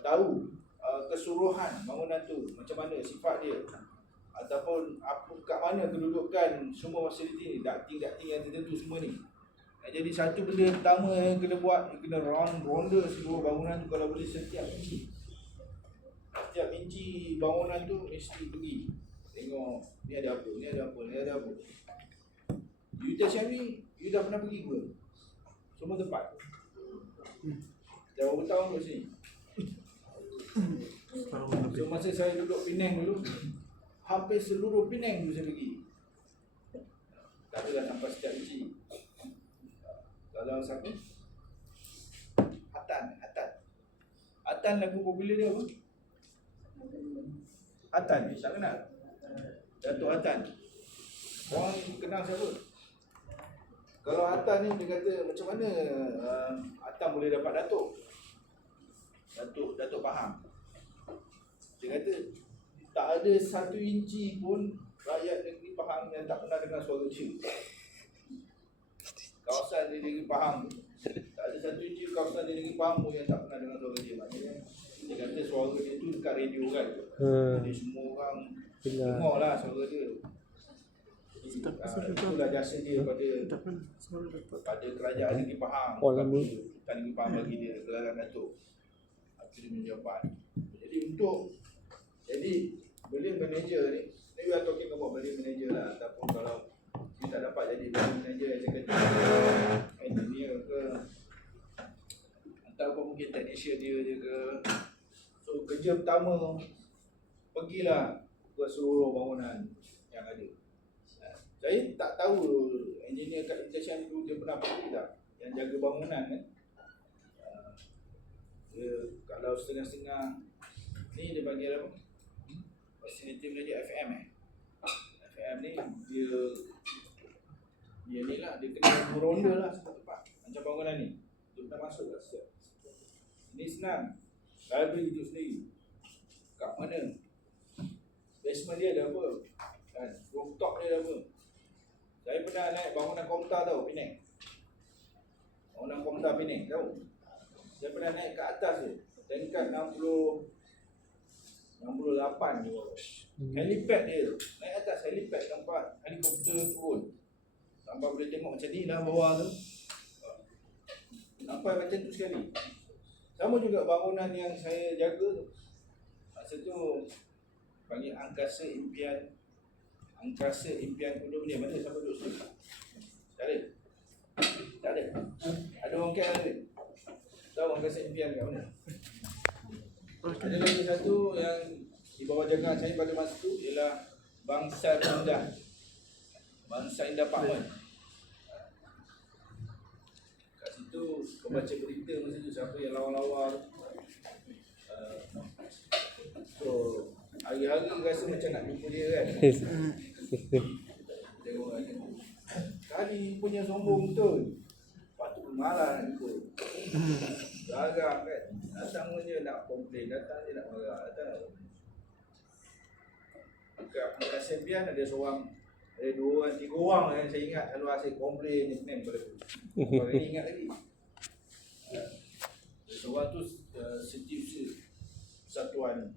tahu keseluruhan bangunan tu macam mana sifat dia ataupun apa kat mana kedudukan semua fasiliti ni, ducting yang tertentu semua ni. Jadi satu benda pertama yang kena buat, you kena ronda seluruh bangunan tu kalau boleh setiap inci bangunan tu mesti pergi tengok ni ada apa. You tell me, you dah pernah pergi ke? Semua tempat. Dah berapa tahun kat sini? So masa saya duduk Penang dulu, hampir seluruh Penang tu saya pergi. Tak adalah sampai setiap inci. Kalau siapa? Hatan lagu popular dia apa? Hatan, tak kenal? Datuk Hatan. Orang kenal siapa? Kalau Hatan ni dia kata macam mana Hatan boleh dapat Datuk faham. Dia kata tak ada 1 inci pun rakyat negeri Pahang yang tak pernah dengar suara dia. Kawasan di negeri Pahang tak ada 1 inci kawasan di negeri Pahang pun yang tak pernah dengar suara dia. Maknanya dia kata suara dia tu dekat radio kan. Jadi semua orang dengar lah suara dia. Itulah jasa dia pada kerajaan negeri Pahang. Bukan negeri Pahang bagi dia gelaran Datuk. Itu dia punya jawapan. Jadi building manager ni we are talking about building manager lah. Ataupun kalau kita tak dapat jadi building manager, executive engineer ke ataupun mungkin technician dia je ke. So kerja pertama, pergilah ke seluruh bangunan yang ada. Saya tak tahu engineer kat Indonesia tu dia pernah pergi tak, yang jaga bangunan kan. Dia kalau setengah-setengah ni dia panggil apa? Facility manager FM FM ni dia ni lah, dia kena meronda lah satu tempat. Macam bangunan ni, dia pernah masuk lah setiap. Ini senang, library tu sendiri kat mana, basement dia ada apa kan, rooftop dia ada apa. Saya pernah naik bangunan Komtar tau, Penang. Bangunan Komtar Penang tahu. Saya pernah naik ke atas tu, tingkat 68 ni. Helipad dia tu, naik atas helipad tempat helikopter turun. Sampai boleh tengok macam ni lah bawah tu. Sampai macam tu sekali. Sama juga bangunan yang saya jaga tu. Masa tu panggil Angkasa Impian Kondominium. Mana siapa duduk sini? Tak ada. Ada orang KL ada. Tahu Angkasa Impian kat mana? Ada lagi satu yang di bawah jagaan saya pada masa tu ialah Bangsa Indah Parliament. Kat situ kau baca berita masa tu siapa yang lawa-lawa tu. So hari-hari rasa macam nak jumpa dia kan. Tengok kan. Tadi punya sombong betul. Patut marah nak jumpa. Garang kan. Datang je nak komplain, datang je nak marah, datang. Dekat Sembian ada seorang, ada 2 orang, 3 orang yang saya ingat selalu asyik komplain ni pada aku. Orang ni ingat lagi. Seorang tu setiausaha Persatuan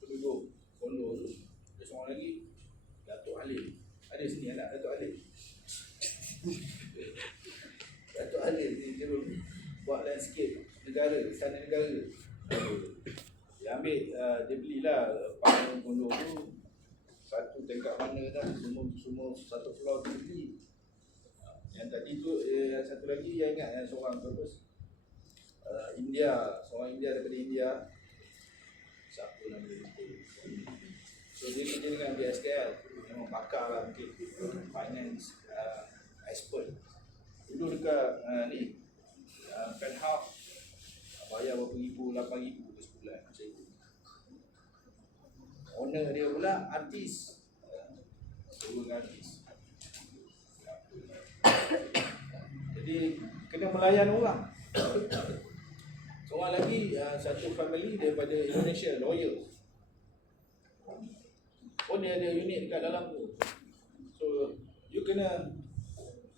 Penduduk Kondo tu. Ada seorang lagi Datuk Halil. Ada sini anak Datuk Halil. Datuk Halil ni dia buat landscape negara, istana negara. Dia ambil, dia belilah bangunan kondo tu satu tingkat mana dah, semua satu floor dia beli. Yang tadi tu satu lagi yang ingat yang seorang terus India, seorang India daripada India. Siapa nama dia? So dia kerja dengan BSKL, memang pakar lah mungkin, finance expert. Duduk dekat ni penthouse, bayar berapa ribu, 8,000 sebulan macam itu. Owner dia pula artis, seorang artis. Jadi kena melayan orang. Seorang lagi, satu family daripada Indonesia, lawyer. Oh dia ada unit kat dalam tu. So you kena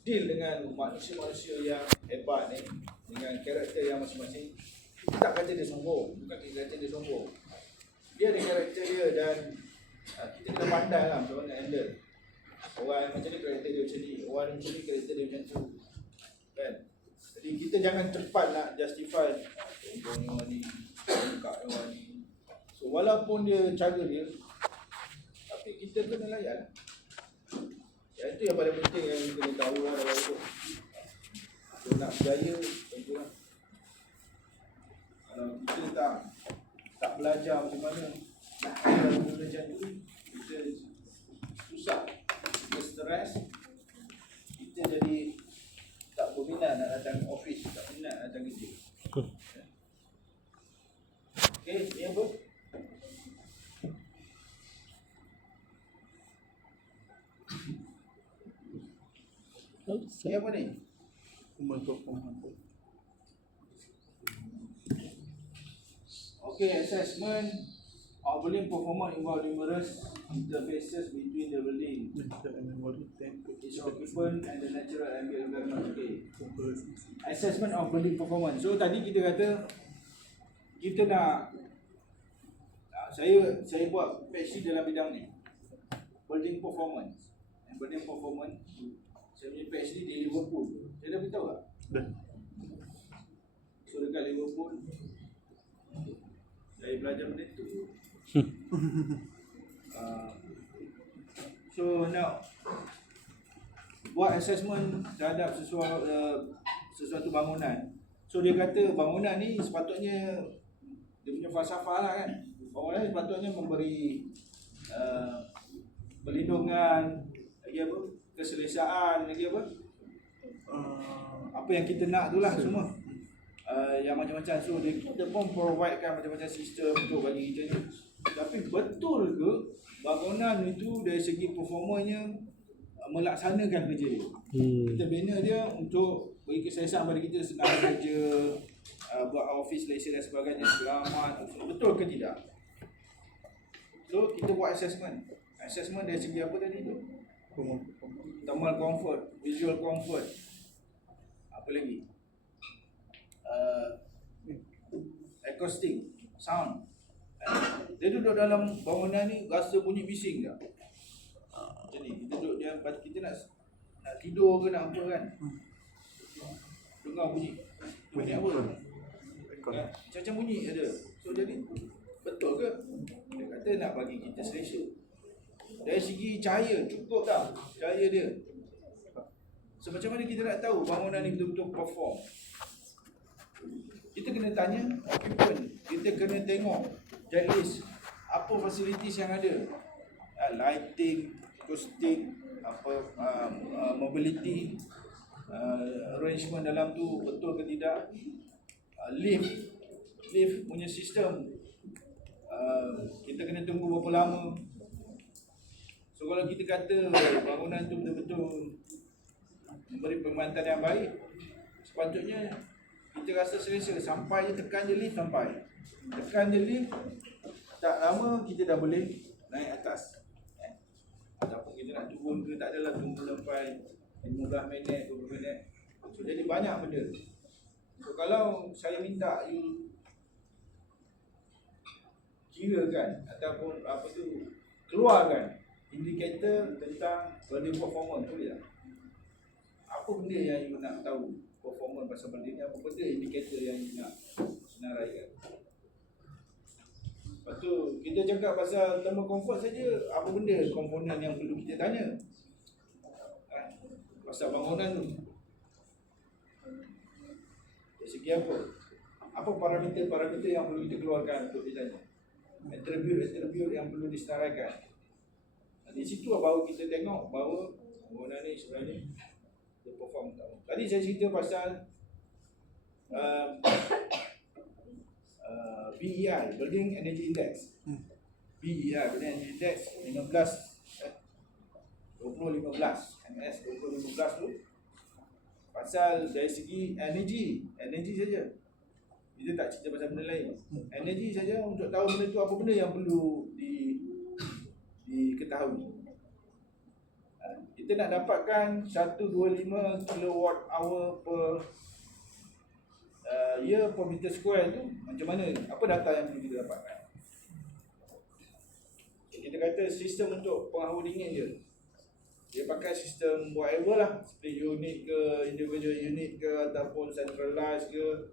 deal dengan manusia-manusia yang hebat ni, dengan karakter yang masing-masing. Kita tak kata dia sombong, bukan kita kata dia sombong. Dia ada karakter dia dan kita kena pandai lah macam mana handle. Orang macam ni karakter dia macam ni, orang macam ni karakter dia macam tu. Kan? Jadi kita jangan cepat nak justify sombong orang ni, bengkak orang ni. So walaupun dia cara dia, tapi kita kena layan. Ya, itu yang paling penting yang kita kena tahu lah dalam hidup. Kita nak berjaya, tentulah. Kalau kita tak belajar macam mana nak handle benda macam tu, kita susah, kita stres, kita jadi tak berminat nak datang office, tak minat nak datang kerja. Okay, ni apa? Ni apa ni? Okay, assessment of building performance involve numerous interfaces between the building, its occupant and the natural ambient environment. Okay. Assessment of building performance. So tadi kita kata kita nak saya buat PhD dalam bidang ni, building performance. And building performance, saya punya PhD di Liverpool. Saya dah beritahu tak? Dah. So dekat Liverpool saya belajar benda tu. So now buat assessment terhadap sesuatu bangunan. So dia kata bangunan ni sepatutnya dia punya falsafah lah kan. Bangunan ni sepatutnya memberi perlindungan, lagi apa, keselesaan, lagi apa, apa yang kita nak tu lah semua. Yang macam-macam. So kita pun providekan macam-macam sistem untuk bagi kita ni. Tapi betul ke bangunan itu dari segi performanya melaksanakan kerja dia? Kita bina dia untuk beri keselesaan pada kita, senang kerja, buat office leisure dan sebagainya, selamat. Betul ke tidak? So kita buat assessment. Assessment dari segi apa tadi tu? Thermal comfort, visual comfort, apa lagi? Acoustic, sound. Dia duduk dalam bangunan ni rasa bunyi bising tak? Macam ni, kita duduk dia, kita nak tidur ke nak apa kan? Dengar bunyi apa? Macam-macam bunyi ada. So jadi betul ke? Dia kata nak bagi kita selesa. Dari segi cahaya, cukup tak cahaya dia? So macam mana kita nak tahu bangunan ni betul-betul perform? Kita kena tanya occupant, kita kena tengok checklist apa facilities yang ada, lighting, acoustic, mobility, arrangement dalam tu betul ke tidak, lift, lift punya sistem, kita kena tunggu berapa lama. So kalau kita kata bangunan tu betul-betul memberi perkhidmatan yang baik, sepatutnya kita rasa selesa, sampai je, tekan je lift, tekan je lift, tak lama kita dah boleh naik atas. Ataupun kita nak turun ke, tak adalah tunggu sampai 15 minit, 20 minit. So jadi banyak benda. So kalau saya minta you kirakan ataupun keluarkan indikator tentang building performance, boleh tak? Apa benda yang you nak tahu performance pasal building ni, apa benda indikator yang you nak senaraikan? Lepas tu kita cakap pasal thermal comfort saja, apa benda komponen yang perlu kita tanya pasal bangunan tu? Dari segi apa? Apa parameter-parameter yang perlu kita keluarkan untuk ditanya? Attribute yang perlu disenaraikan. Di situ baru kita tengok bahawa bangunan ni sebenarnya dia perform tak. Tadi saya cerita pasal BEI, Building Energy Index. BEI, Building Energy Index 2015 MS 2015 tu pasal dari segi energy saja. Kita tak cerita pasal benda lain. Energy saja untuk tahu benda tu apa benda yang perlu diketahui. Kita nak dapatkan 125 kilowatt hour per year per meter square tu macam mana? Apa data yang perlu kita dapatkan? Kita kata sistem untuk pengahu dingin je. Dia pakai sistem whatever lah, split unit ke, individual unit ke, ataupun centralized ke,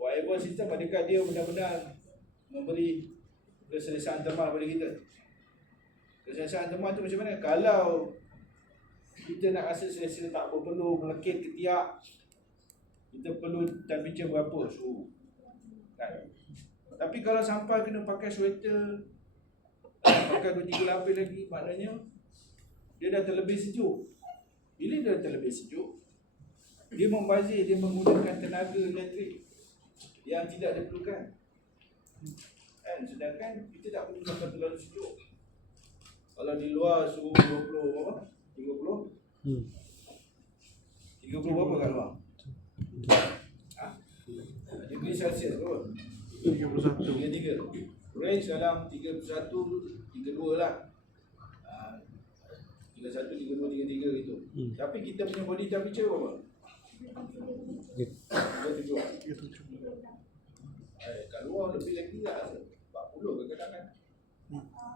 whatever sistem, adakah dia benar-benar memberi keselesaan thermal kepada kita? Keselesaan thermal tu macam mana? Kalau kita nak rasa selesa, tak perlu melekit ketiak, kita perlu temperature berapa suhu kan? Tapi kalau sampai kena pakai sweater, pakai 2-3 lapis lagi, maknanya dia dah terlebih sejuk. Bila dia terlebih sejuk, dia membazir, dia menggunakan tenaga elektrik yang tidak diperlukan. Sedangkan kita tak perlu sampai terlalu sejuk. Kalau di luar suhu 20 berapa? 30? 30 berapa kat luar? Degree Celsius berapa? 31. 33. Range dalam 31, 32 lah. 31, 32, 33 gitu. Tapi kita punya body temperature berapa? 37. Kat luar lebih lagi lah, 40 kadang-kadang kan.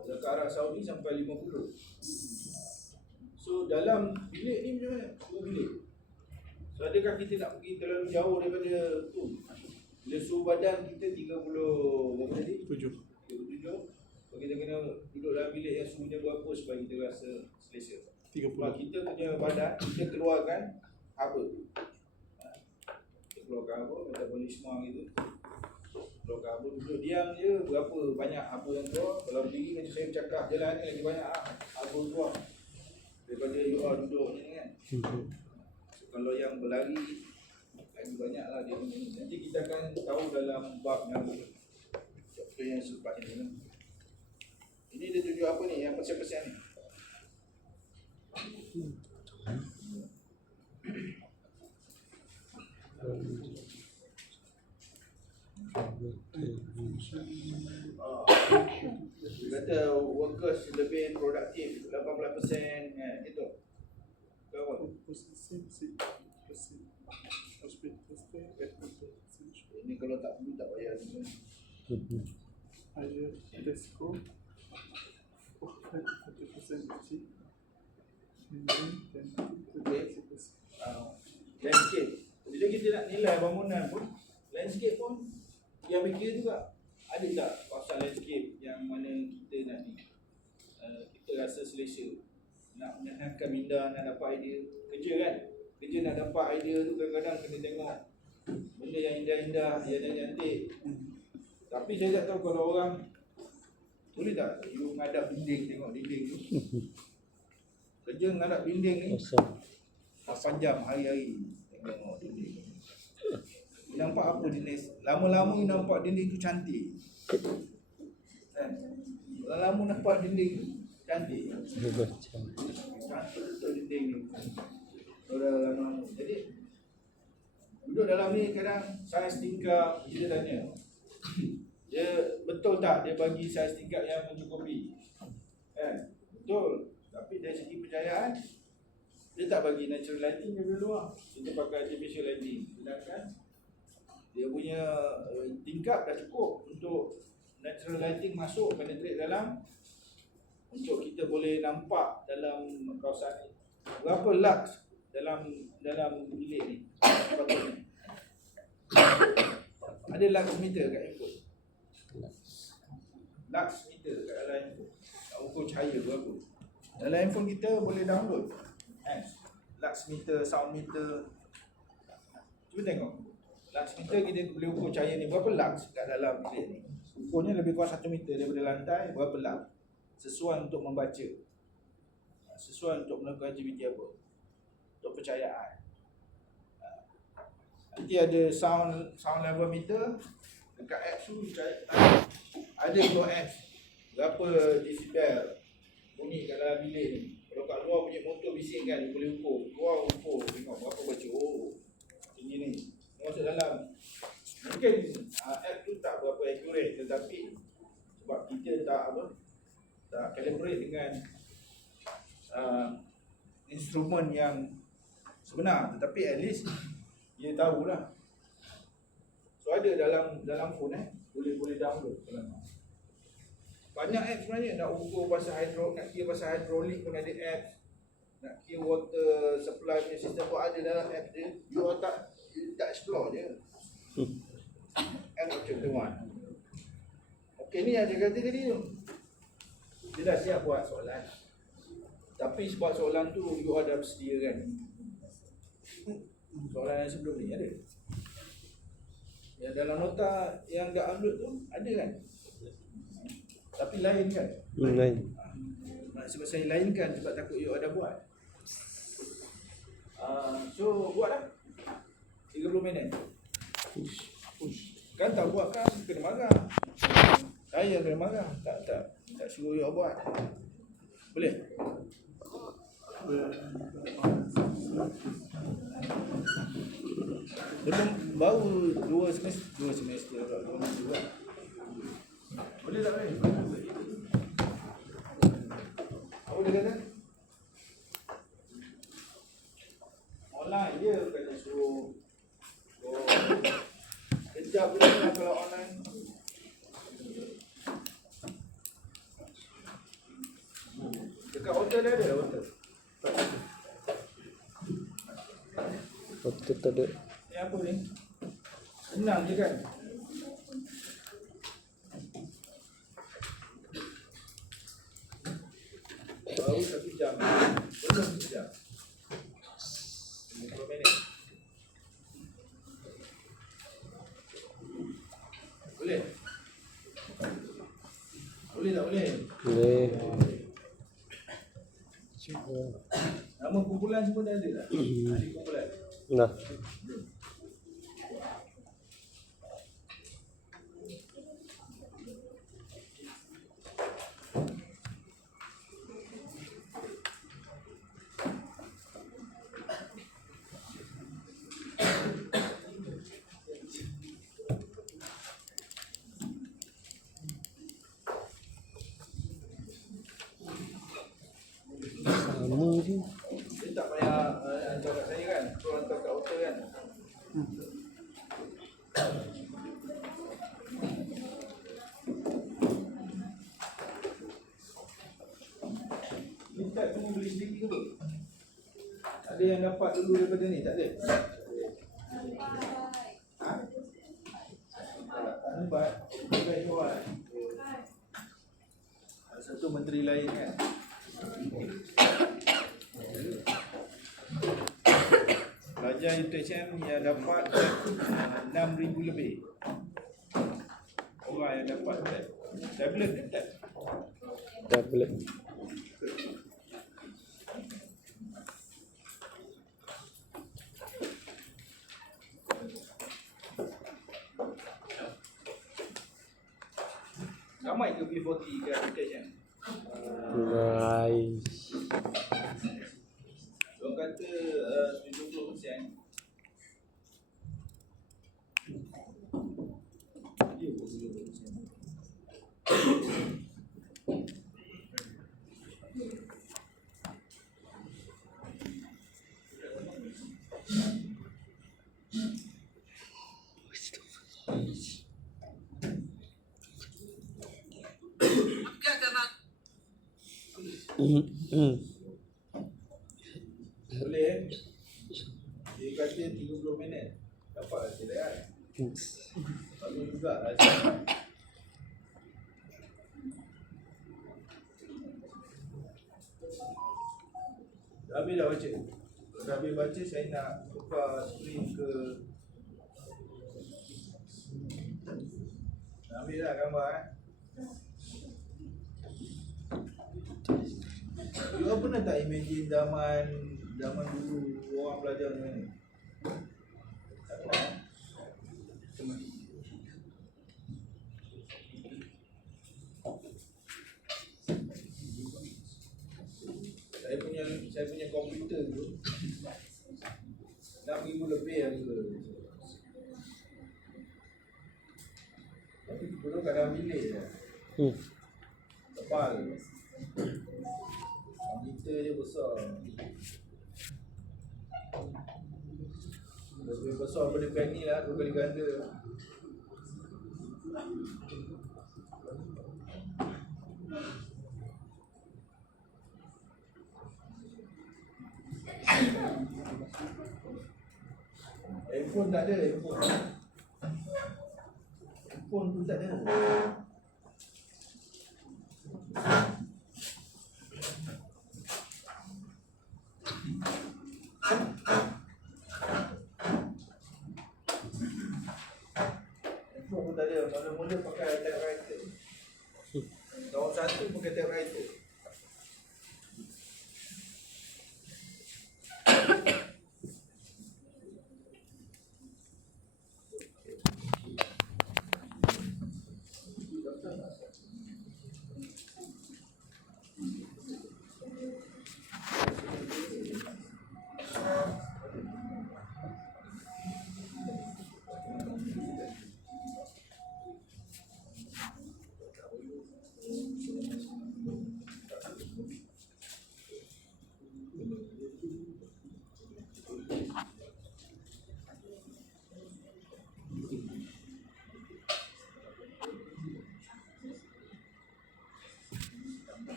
Kalau ke arah Saudi sampai 50. So dalam bilik ni macam mana? Suhu bilik. So adakah kita nak pergi terlalu jauh daripada tu? Bila suhu badan kita 30 berapa tadi? 37. So kita kena duduk dalam bilik yang suhunya berapa supaya kita rasa selesa? 30. Kita punya badan, kita keluarkan apa? Kita keluarkan apa? Metabolisme gitu. Keluarkan apa? Duduk diam je, berapa banyak apa yang keluar. Kalau berdiri macam saya cakap jalan ni lagi banyak apa keluar daripada you all duduk ni kan. So, kalau yang berlari lagi banyak lah dia ni. Nanti kita akan tahu dalam bab yang chapter yang selepas ini. Ini dia tunjuk apa ni, yang persen-persen ni. Dia kata workers lebih produktif 18% gitu. Kawan. Ini kalau tak perlu tak payah. Aja Tesco 40% kecil. Landscape. Bila kita nak nilai bangunan pun, landscape pun yang mikir juga. Ada tak pasal landscape yang mana kita nak ni, kita rasa selesa, nak menyenangkan minda, nak dapat idea. Kerja kan, kerja nak dapat idea tu kadang-kadang kena tengok benda yang indah-indah, yang cantik. Tapi saya tak tahu kalau orang boleh tak you ngadap dinding, tengok dinding tu. Kerja ngadap dinding ni 8 jam hari-hari tengok dinding. Nampak apa dinding? Lama-lama nampak dinding tu cantik. Kan? Lama-lama nampak dinding tu cantik. Saya baca. Cantik betul dinding ni. Orang lama. Jadi duduk dalam ni kadang saiz tingkap kita tanya. Dia betul tak dia bagi saiz tingkap yang mencukupi? Kan? Betul. Tapi dari segi percayaan dia tak bagi natural lighting daripada luar. Kita pakai artificial lighting. Sedangkan dia punya tingkap dah cukup untuk natural lighting masuk penetrate dalam untuk kita boleh nampak dalam kawasan ni. Berapa lux dalam bilik ni? Sepatutnya. Ada lux meter kat handphone. Lux meter kat dalam handphone. Nak ukur cahaya berapa. Dalam handphone kita boleh download. Lux meter, sound meter. Cuba tengok. Lux meter kita boleh ukur cahaya ni. Berapa lux kat dalam bilik ni? Ukurnya lebih kurang 1 meter daripada lantai. Berapa lux? Sesuai untuk membaca. Sesuai untuk melakukan aktiviti apa? Untuk percayaan. Nanti ada sound level meter dekat apps tu ada untuk apps berapa decibel bunyi kat dalam bilik ni. Kalau kat luar punya motor bising kan, dia boleh ukur. Keluar ukur, tengok berapa baca. Oh, tinggi ni. Masuk dalam. Mungkin app tu tak berapa accurate, tetapi sebab kita tak calibrate dengan instrumen yang sebenar, tetapi at least dia tahulah. So ada dalam phone boleh download dalam. Banyak apps sebenarnya nak ukur pasal nak kira pasal hidrolik pun ada apps. Nak kira water supply punya sistem pun ada dalam apps dia. You tak explore je. App chapter 1. Okey, ni yang dia kata tadi tu. Dia dah siap buat soalan. Tapi sebab soalan tu you ada bersediakan. Soalan yang sebelum ni ada. Yang dalam nota yang dah upload tu ada kan? Tapi lain kan? Lain. Sebab saya lainkan sebab takut you ada buat. So buat lah 30 minit. Kan tak buat kan kena marah. Saya kena marah. Tak suruh you buat. Boleh? Dia pun baru 2 semester tak juga. Boleh tak boleh? Apa dia kata? Online je kata suruh. Kejap je lah kalau online. Dekat hotel dia ada hotel. Waktu tak ada. Ni apa ni? Senang je kan? Baru 1 jam. Belum 1 jam. 50 minit. Boleh? Boleh tak boleh? Boleh. Cuba. Nama kumpulan semua dah ada tak? Ada kumpulan. Nah. Sama je. Dia tak payah hantar kat saya kan? Suruh hantar kat hotel kan? Ni tak semua beli sendiri ke apa? Ada yang dapat dulu daripada ni? Tak ada? Ha? Tak dapat? Dia baik jual. Satu menteri lain kan? Pelajar UTHM yang dapat 6,000 lebih orang yang dapat tablet kan tak? Tablet. Ramai ke B40 ke application? Nice. Orang kata 70%. Dia pun 70%. Boleh. Dia kata 30 minit. Dapat tidak kan? Bagus juga lah. Dah habis dah baca. Dah habis baca, saya nak tukar screen ke. Dah habis dah gambar You pernah tak imagine zaman dulu orang belajar dengan ni? Tak pernah. Cuma saya punya komputer tu 6,000 lebih harga. Tapi dulu kadang bilik je. Tebal. Komputer je besar. Lebih besar daripada pen ni lah, 2 kali ganda. Handphone tak ada, handphone. Handphone pun tak ada. Handphone pun tak ada. Mula-mula pakai typewriter. Tahun 1 pakai typewriter.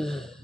Aduh,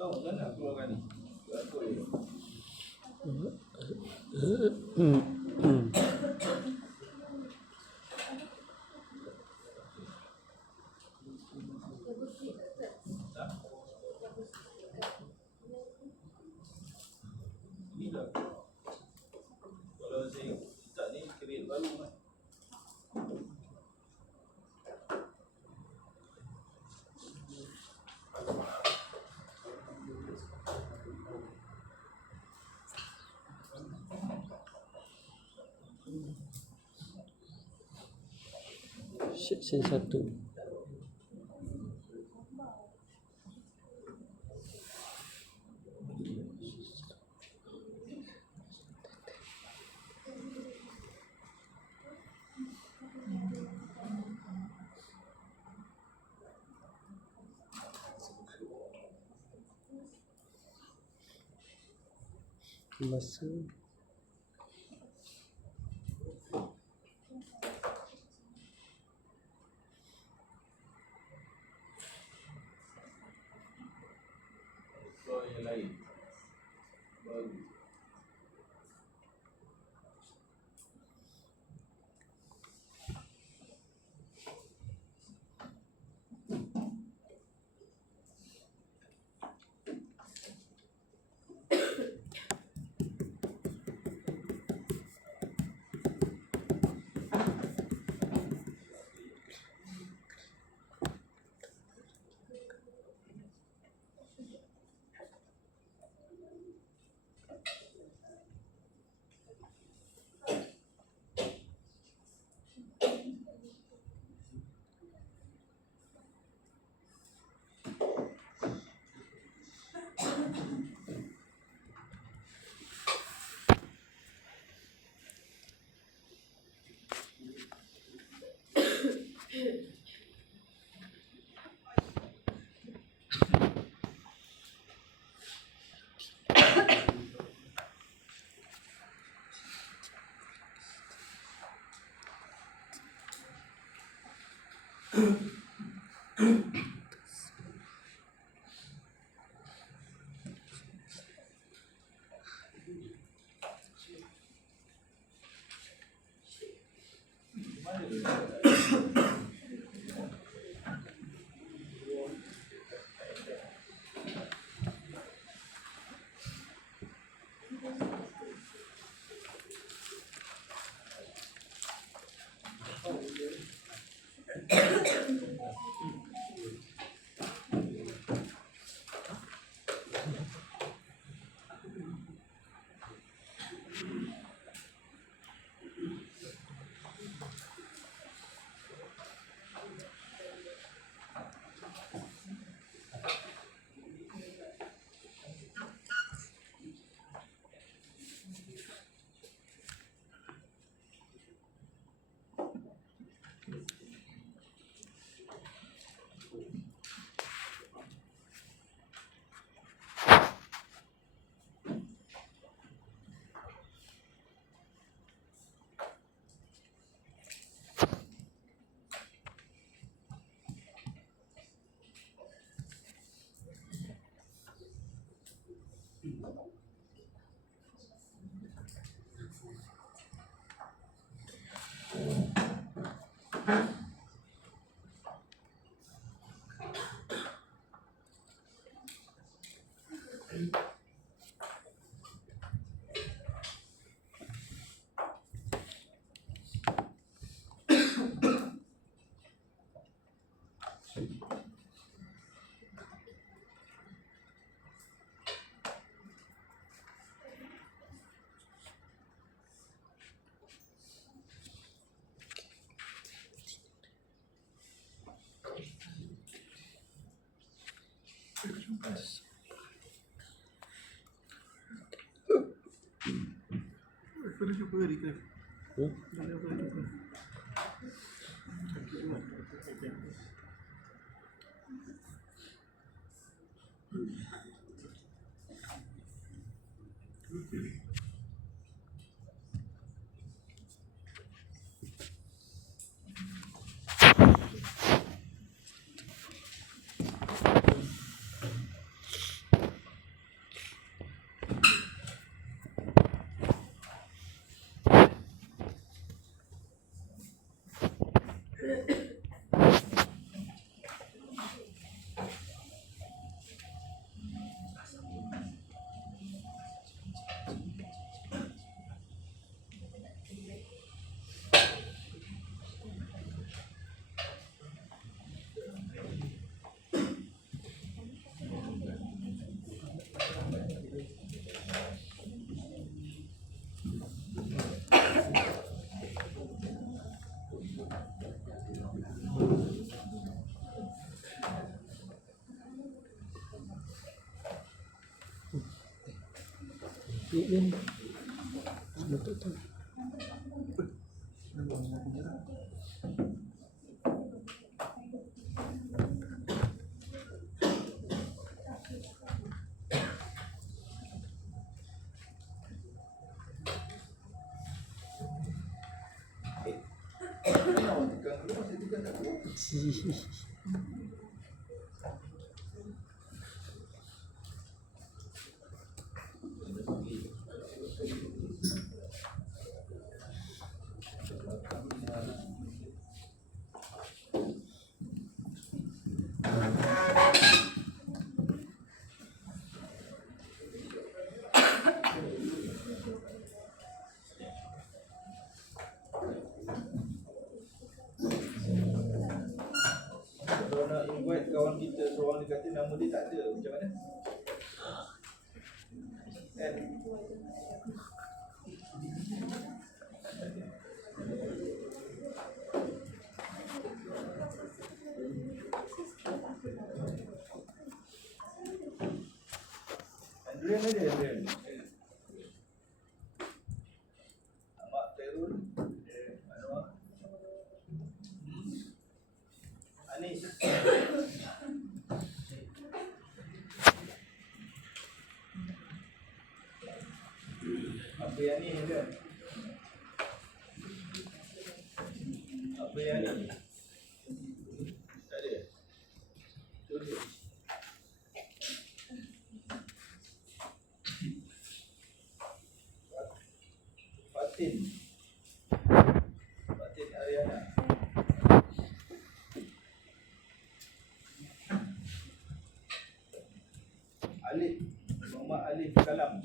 Tahu kan nak keluarkan ni? Betul ya. Ni dah. Kalau saya tak ni create baru kan. section 1. Masa So yang lain. Baru. Pernah jumpa tadi kan? Hmm? Dah pernah jumpa. Ini betul tu. Kalau nak invite kawan kita seorang dia kata nama dia tak ada, macam mana? Kan? Adrian ada Adrian. Ahmad Terul. Anwar. Anis. Apa yang ni ada? Apa yang ni? dia. Fatin Ariana. Alif Muhammad Alif Kalam.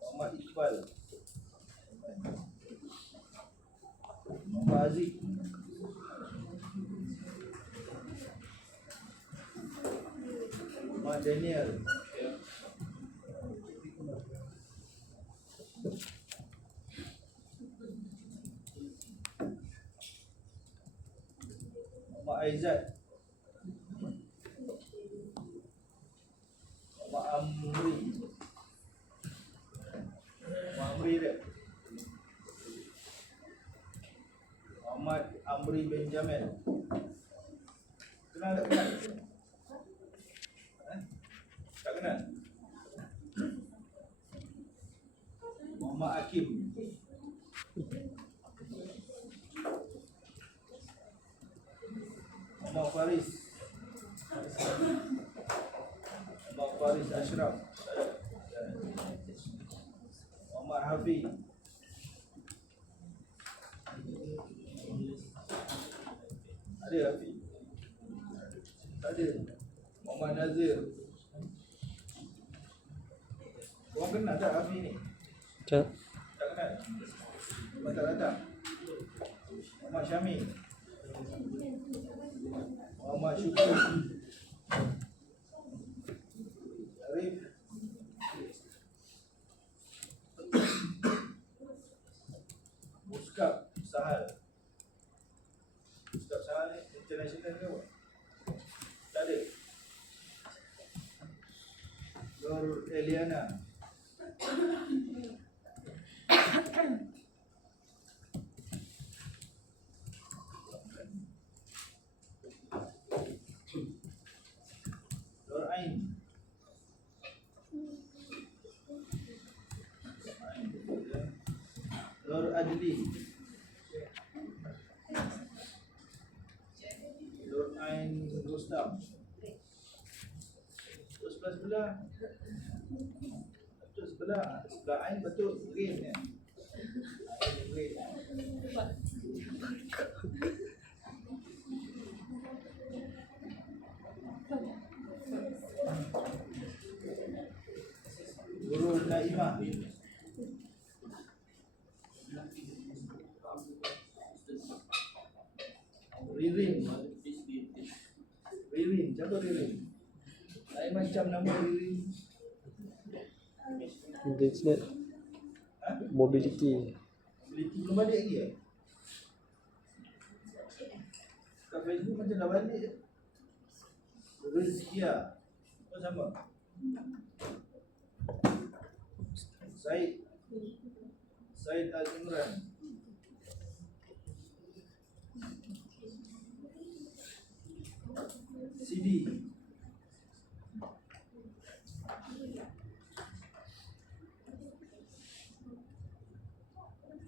Muhammad Iqbal. Muhammad Aziz. Muhammad Daniel. Ya. Muhammad Aizat. Muhammad Amri. Muhammad Amri dia. Muhammad Amri Benjamin. Kenal tak kenal? Tak kenal? Muhammad Hakim. Muhammad Faris. Muhammad Faris Ashraf. Muhammad Hafiz. Ada Hafiz? Ada. Muhammad Nazir. Korang kenal tak Hafiz ni? Tak. Tak kenal? Memang tak datang? Muhammad Syamil. Muhammad Syukur. Arif. Muskab Sahal. Muskab Sahal ni international ke apa? Tak ada. Nur Eliana. Nur Ain. Nur Adli. Nur Ain Rustam. Sebelah betul sebelah Ain betul green ya. Green. Guru Naimah. Ririn, siapa Ririn? Lain macam nama Ririn. Internet. Mobility. Mobility belum balik lagi ya? Kat Facebook macam dah balik je. Rizkia. Apa sama? Said Al-Imran. Sidi.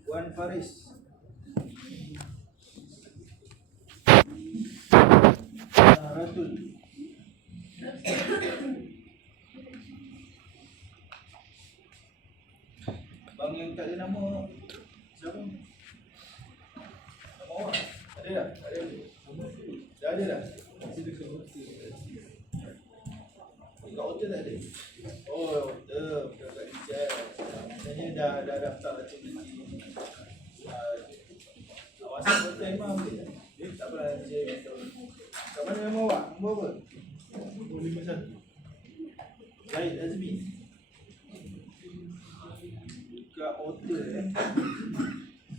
Wan Faris. Ratul. Bang yang tak ada nama siapa? Nama awak? Ada dah? Ada dah? Dah ada dah? Kat hotel tak ada? Oh, hotel. Bukan kat Ijaz. Sebenarnya dah daftar aktiviti. Kawasan hotel memang boleh. Tak apalah, saya beritahu. Kat mana nama awak? Nombor apa? 251. Zahid Azmi. Kat hotel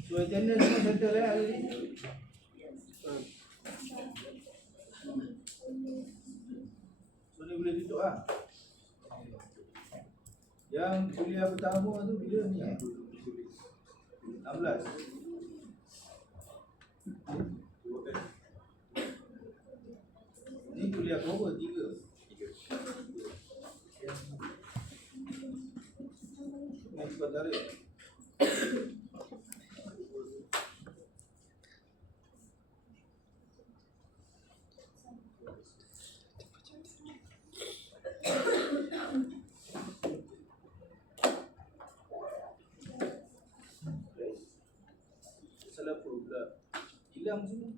So attendance semua settle hari ni. So ni boleh tutup lah. Yang kuliah pertama tu bila ni 16. Ni kuliah berapa? 3. Ni cepat tarik. hilang semua.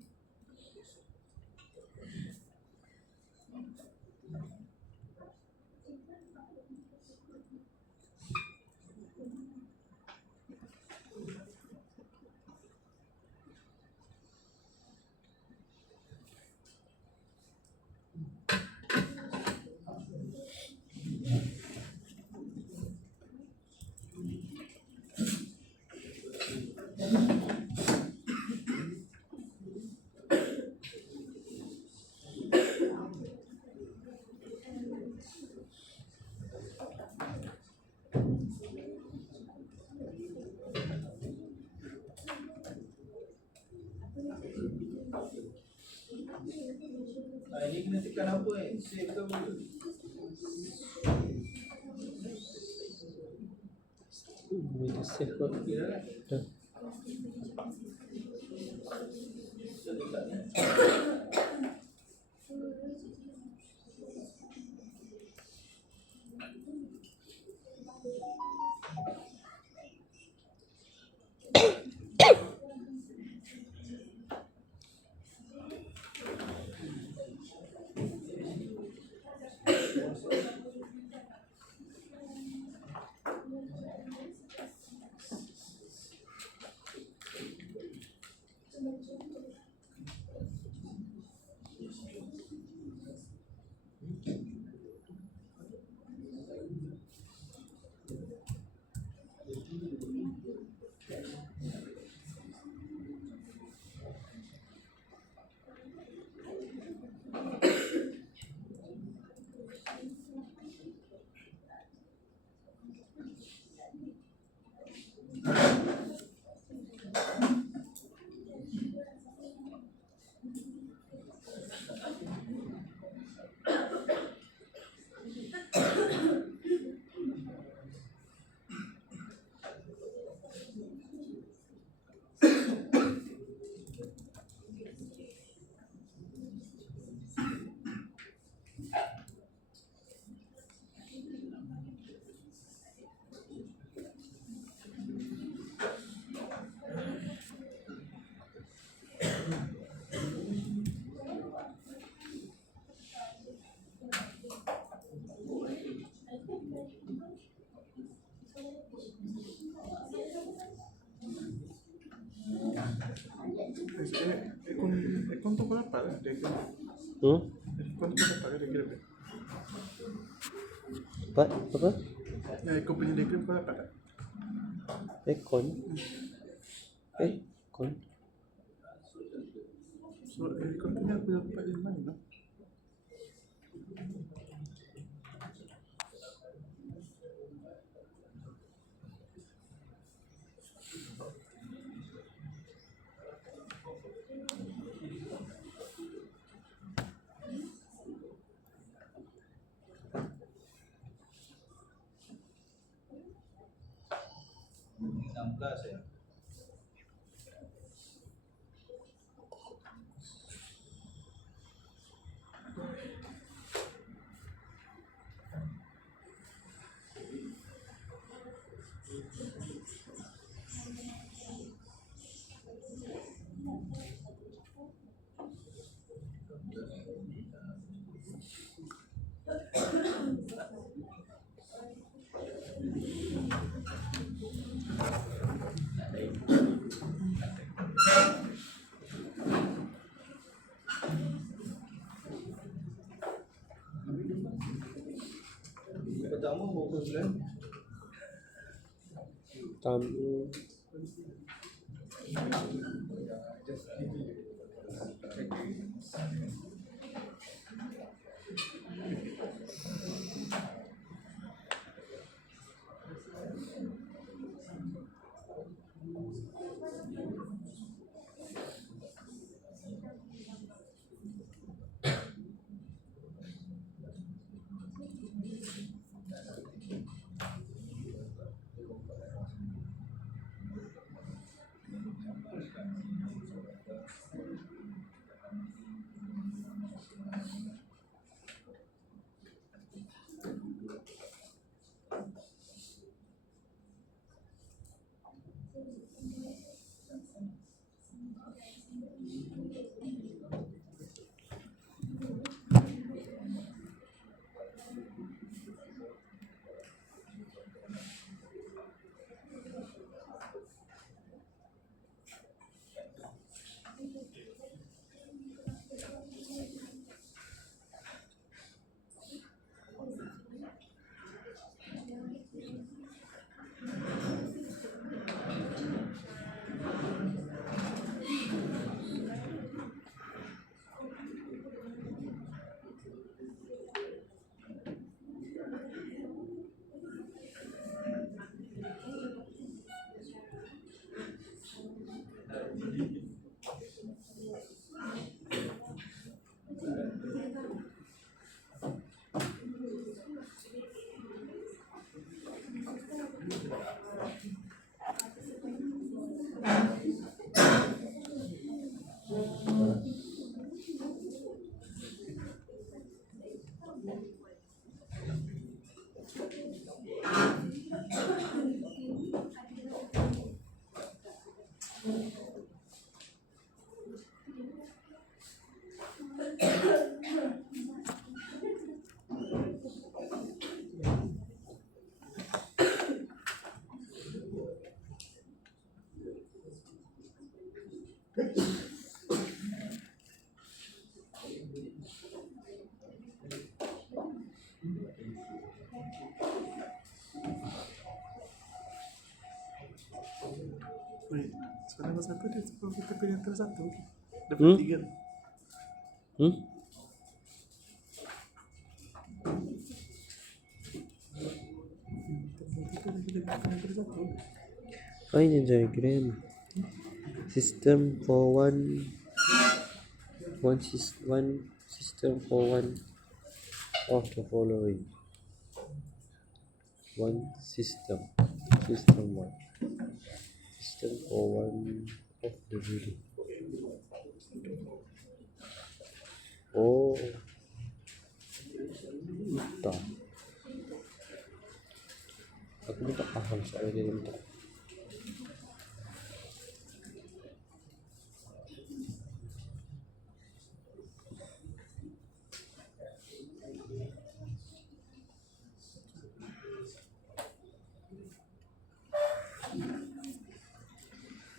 Ini kena tekan apa save ke apa? Media save kot. Dah. Aircon tu berapa lah? Aircon tu berapa kira-kira? Apa? Aircon punya diagram berapa tak? Aircon. So aircon punya berapa di mana? Ya. Pertama berapa bulan? Wait, sekarang nomor satu dia kalau kita pilih antara satu dapat Hmm? 3. Hmm? Kita pilih antara satu. Find a diagram. System for one system for one of the following. One system one. System for one of the following. Oh, tak. Aku ni tak faham soal dia minta.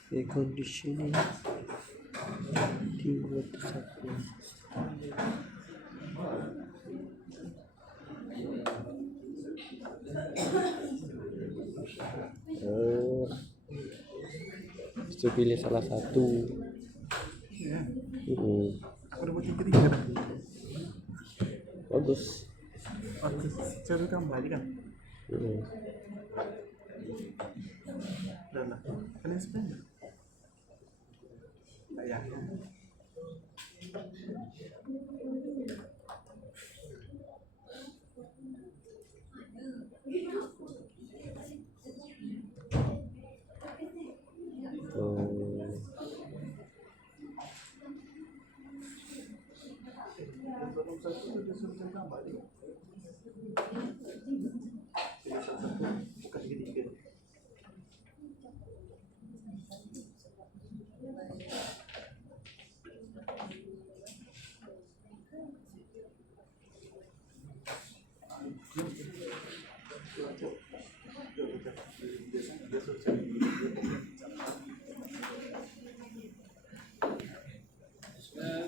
Air conditioning, heating, water supply. Oh, bisa pilih salah satu. Ya, aku dapat 3 dah. Bagus. Aku cari tambah aja kan. Udah lah. Kan yang sebenarnya. Ya. Bukan 3.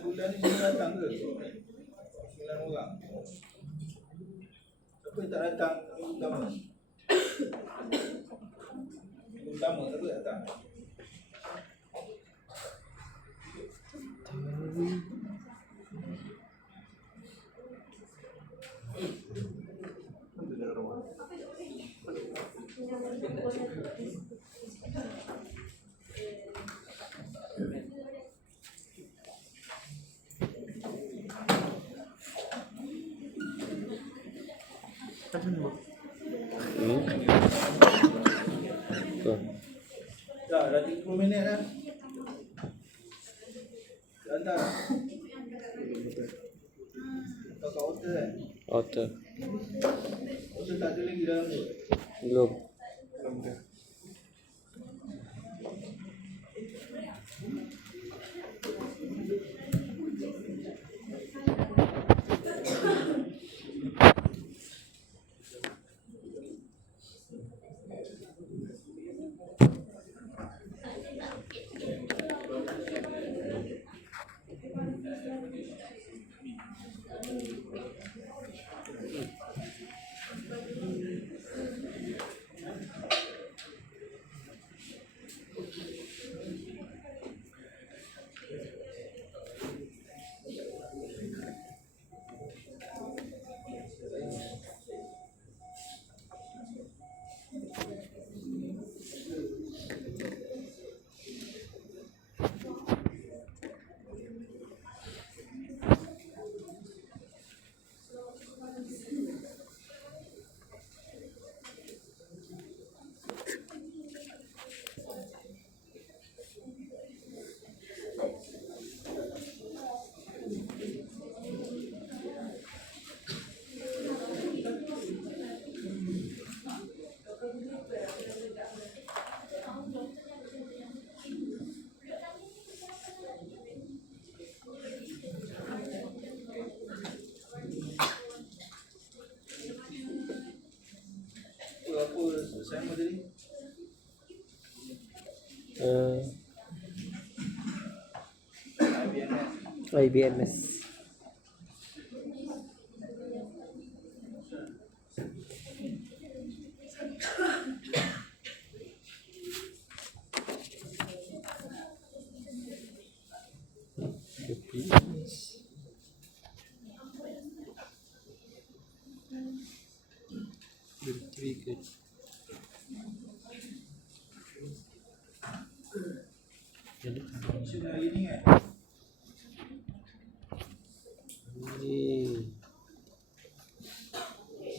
Bulan ni semua datang ke? 9 orang. Siapa yang tak datang minggu pertama? Minggu pertama siapa yang datang? Dah 30 minit dah. Dah hantar. Kau kat hotel kan? Outer. Hotel tak ada lagi dalam tu. Belum. Apa sama tadi? IBMS. trigger. Jadi Sudah ini kan?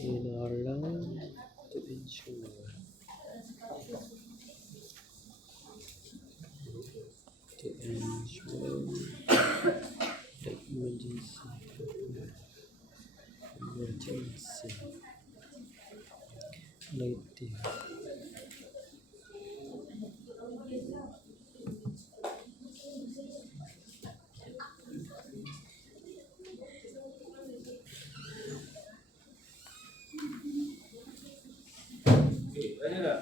ini alarm to ensure that emergency lighting. Ada tak?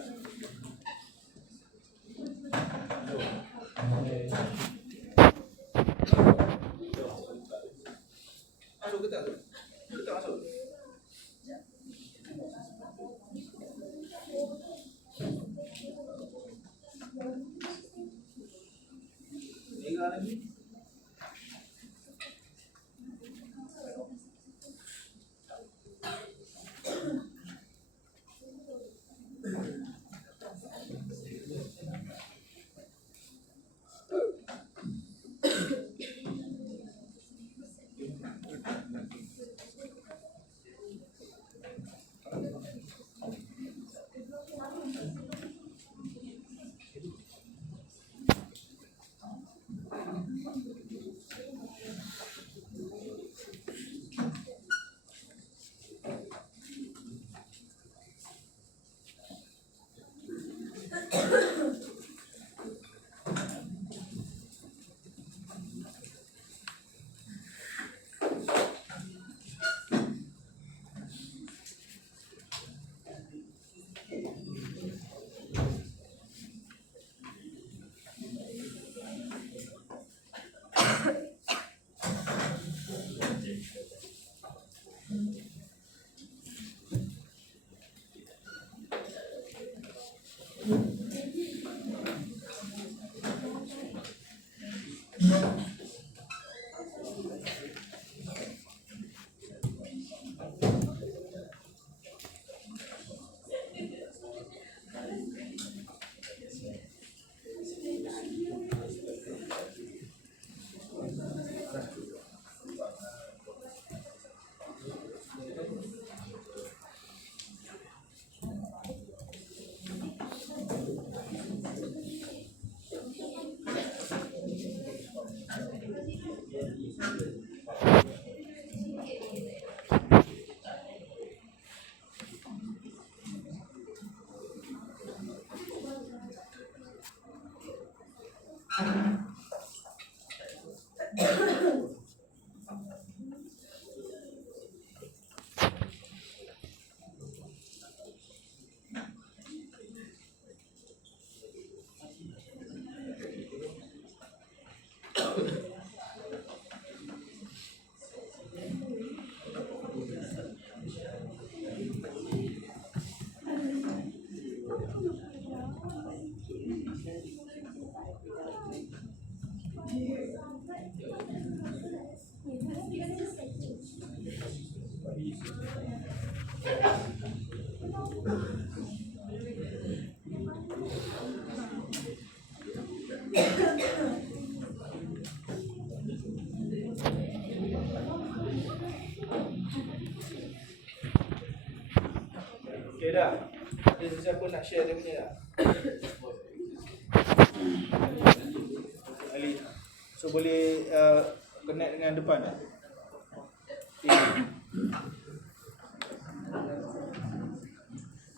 Masuk ke tak tu? Tak masuk. Tiga lagi. Okey dah. Ada sesiapa nak share dia punya tak? Ali. So boleh connect dengan depan tak?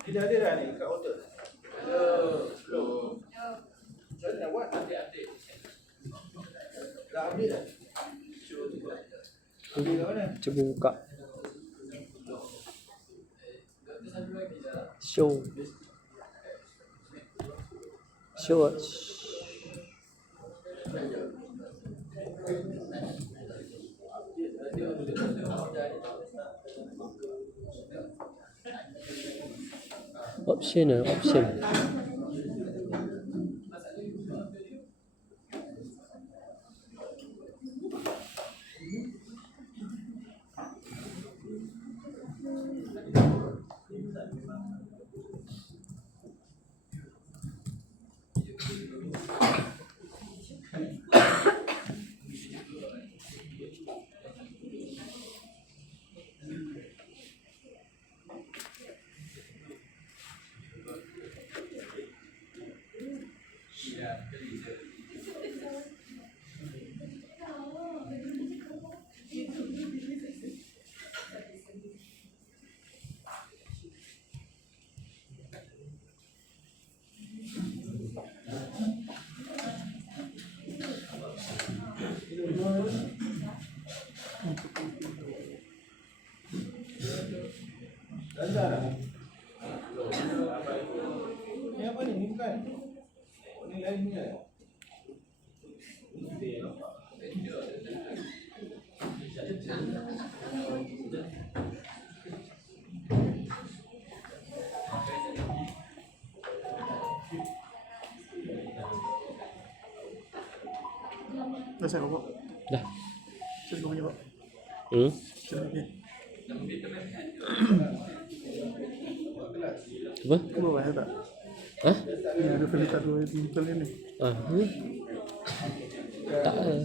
Dia dah ada dah ni kat hotel. Belum. Macam mana nak buat? Dah update dah? Update kat mana? Cuba buka show option. kan? Oh, ni lain punya. Dah saya bawa. Dah. Saya kau punya, Pak. Saya punya. Apa? Kau bawa ya tak? Hah? Ni ada Felita 2 timpel ni. Ah, ni. Tak ada.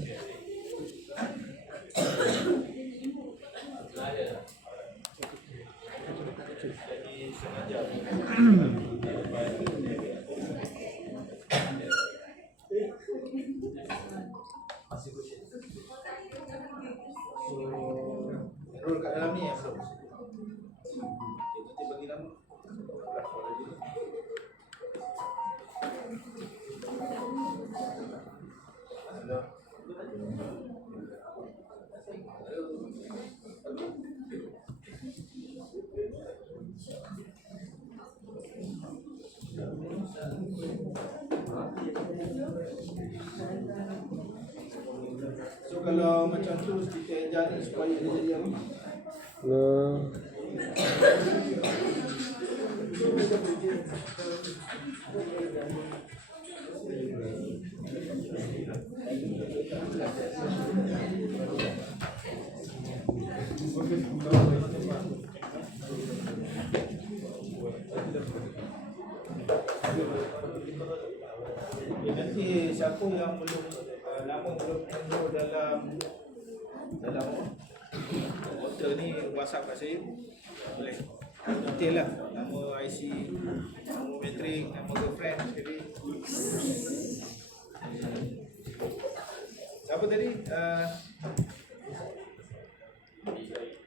Enroll kat dalam ni ya belum? Kita bagi nama. So kalau macam tu kita ejar ni supaya dia jadi apa? Nanti siapa yang belum nama belum enroll dalam hotel ni, WhatsApp kat saya boleh detail lah, nama IC, nama matrik, nama girlfriend sekali. Siapa tadi?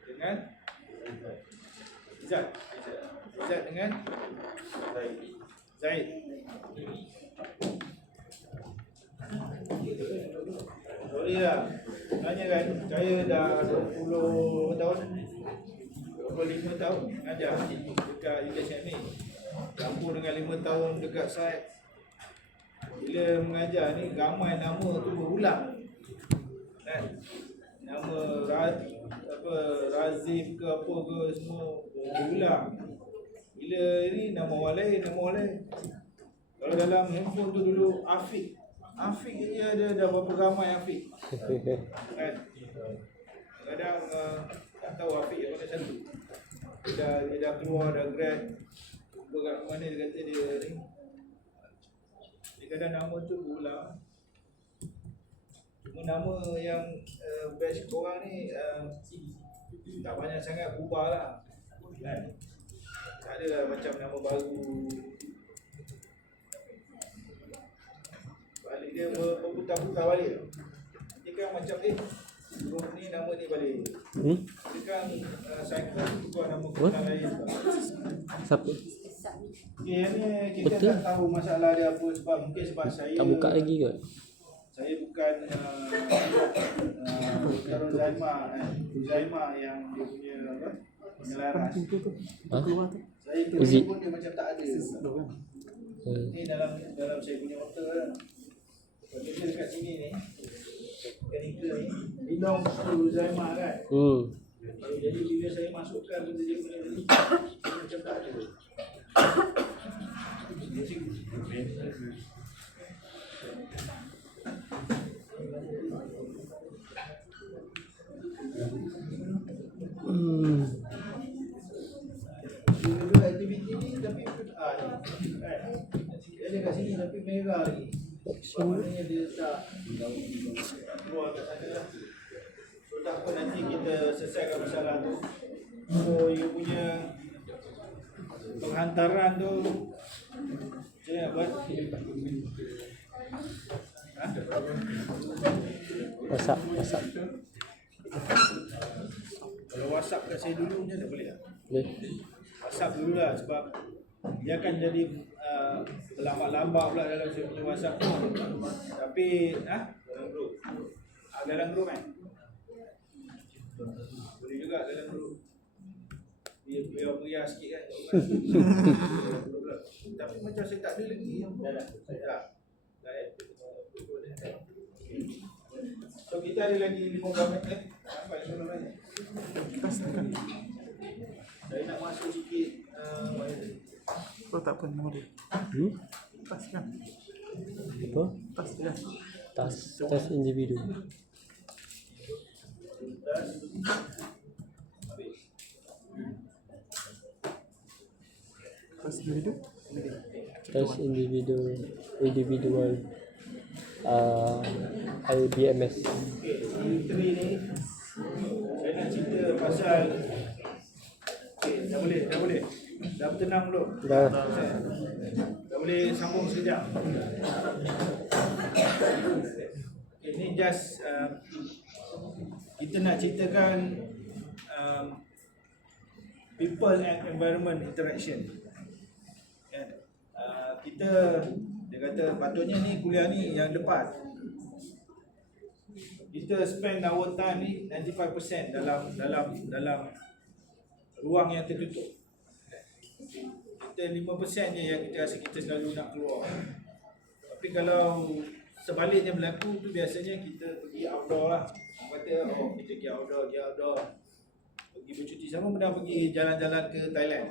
Dengan Izzat. Izzat dengan Zaid. Sorry lah, tanya kan, saya dah 20 tahun 25 tahun mengajar dekat UKSM ni, campur dengan 5 tahun dekat site. Bila mengajar ni, ramai nama tu berulang kan? Nama Razif ke apa ke semua berulang. Bila ni nama orang lain. Kalau dalam handphone tu dulu Afiq je ada berapa ramai Afiq kan? Kadang tak tahu Afiq yang mana satu. Dia dah keluar, dah grad, jumpa kat mana dia kata dia ni. Dia kadang nama tu berulang. Cuma nama yang batch korang ni tak banyak sangat berubah lah kan? Tak adalah macam nama baru. Balik dia berputar-putar balik. Dia kan macam group ni nama ni balik. Dia kan cycle tukar nama kenal lain. Siapa? Okay, yang ni kita Betul? tak tahu masalah dia apa, sebab mungkin sebab saya Tak buka lagi ke? Saya bukan Darul Zaima yang dia punya apa? Penyelaras. Saya Uzi. pun dia macam tak ada. Ni dalam saya punya hotel lah. Kerja dekat sini ni, mechanical ni, belong to Zaima kan. Jadi bila saya masukkan benda dia punya ni, macam tak ada. Dia aktiviti ni tapi ada kat sini tapi merah lagi. Maknanya dia tak keluar kat sana lah. So tak apa, nanti kita selesaikan masalah tu. So you punya penghantaran tu macam mana buat? Ha? WhatsApp. Kalau WhatsApp kat saya dulu macam mana boleh tak? Boleh. WhatsApp dulu lah, sebab dia akan jadi berlambak-lambak pula dalam saya punya WhatsApp tu. Tapi dalam group. Dalam group kan? Boleh juga dalam group. Biar meriah sikit kan. Tapi macam saya tak ada lagi. Dah. So kita ada lagi 15 minit. Sampai 15 minit. Pas tekan. Saya nak masuk sikit. Oh tak apa, nombor dia. Pas kan? Apa? Pas dia. Tas individu. Pas dia hidup. Tas individual IBMS. Okay, menteri ni saya nak cerita pasal dah boleh. Dah tenang dulu. Dah. Dah boleh sambung sekejap. Okay, ni just kita nak ceritakan people and environment interaction. Dia kata patutnya ni kuliah ni yang depan kita spend our time ni 95% dalam ruang yang tertutup. Kita 5% je yang kita rasa kita selalu nak keluar. Tapi kalau sebaliknya berlaku tu biasanya kita pergi outdoor lah. Kata kita pergi outdoor. Pergi bercuti. Sama pernah pergi jalan-jalan ke Thailand?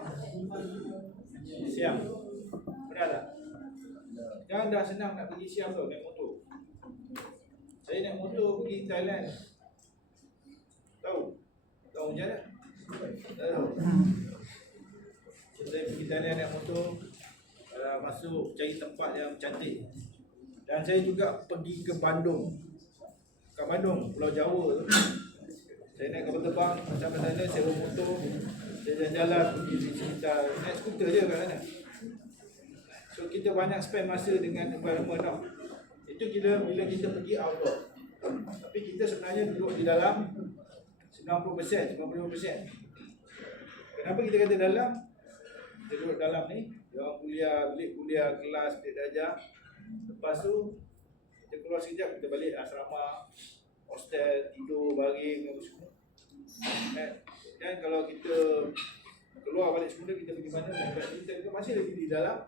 Siang. Pernah tak? Sekarang dah senang nak pergi siang tau, naik motor. Saya naik motor pergi Thailand. Tahu macam mana? Tahu. Saya pergi Thailand naik motor, masuk cari tempat yang cantik. Dan saya juga pergi ke Bandung. Kat Bandung, Pulau Jawa tu. Saya naik kapal terbang macam mana, sewa motor. Saya jalan-jalan pergi di sekitar, naik skuter je kat sana. So kita banyak spend masa dengan environment tau. Itu bila kita pergi outdoor. Tapi kita sebenarnya duduk di dalam 90%, 95%. Kenapa kita kata dalam? Kita duduk dalam ni, dia orang bilik kuliah, kelas, bilik darjah. Lepas tu kita keluar sekejap, kita balik asrama, hostel, tidur, baring, apa semua. Dan kalau kita keluar balik semula, kita pergi mana? Kita masih lagi di dalam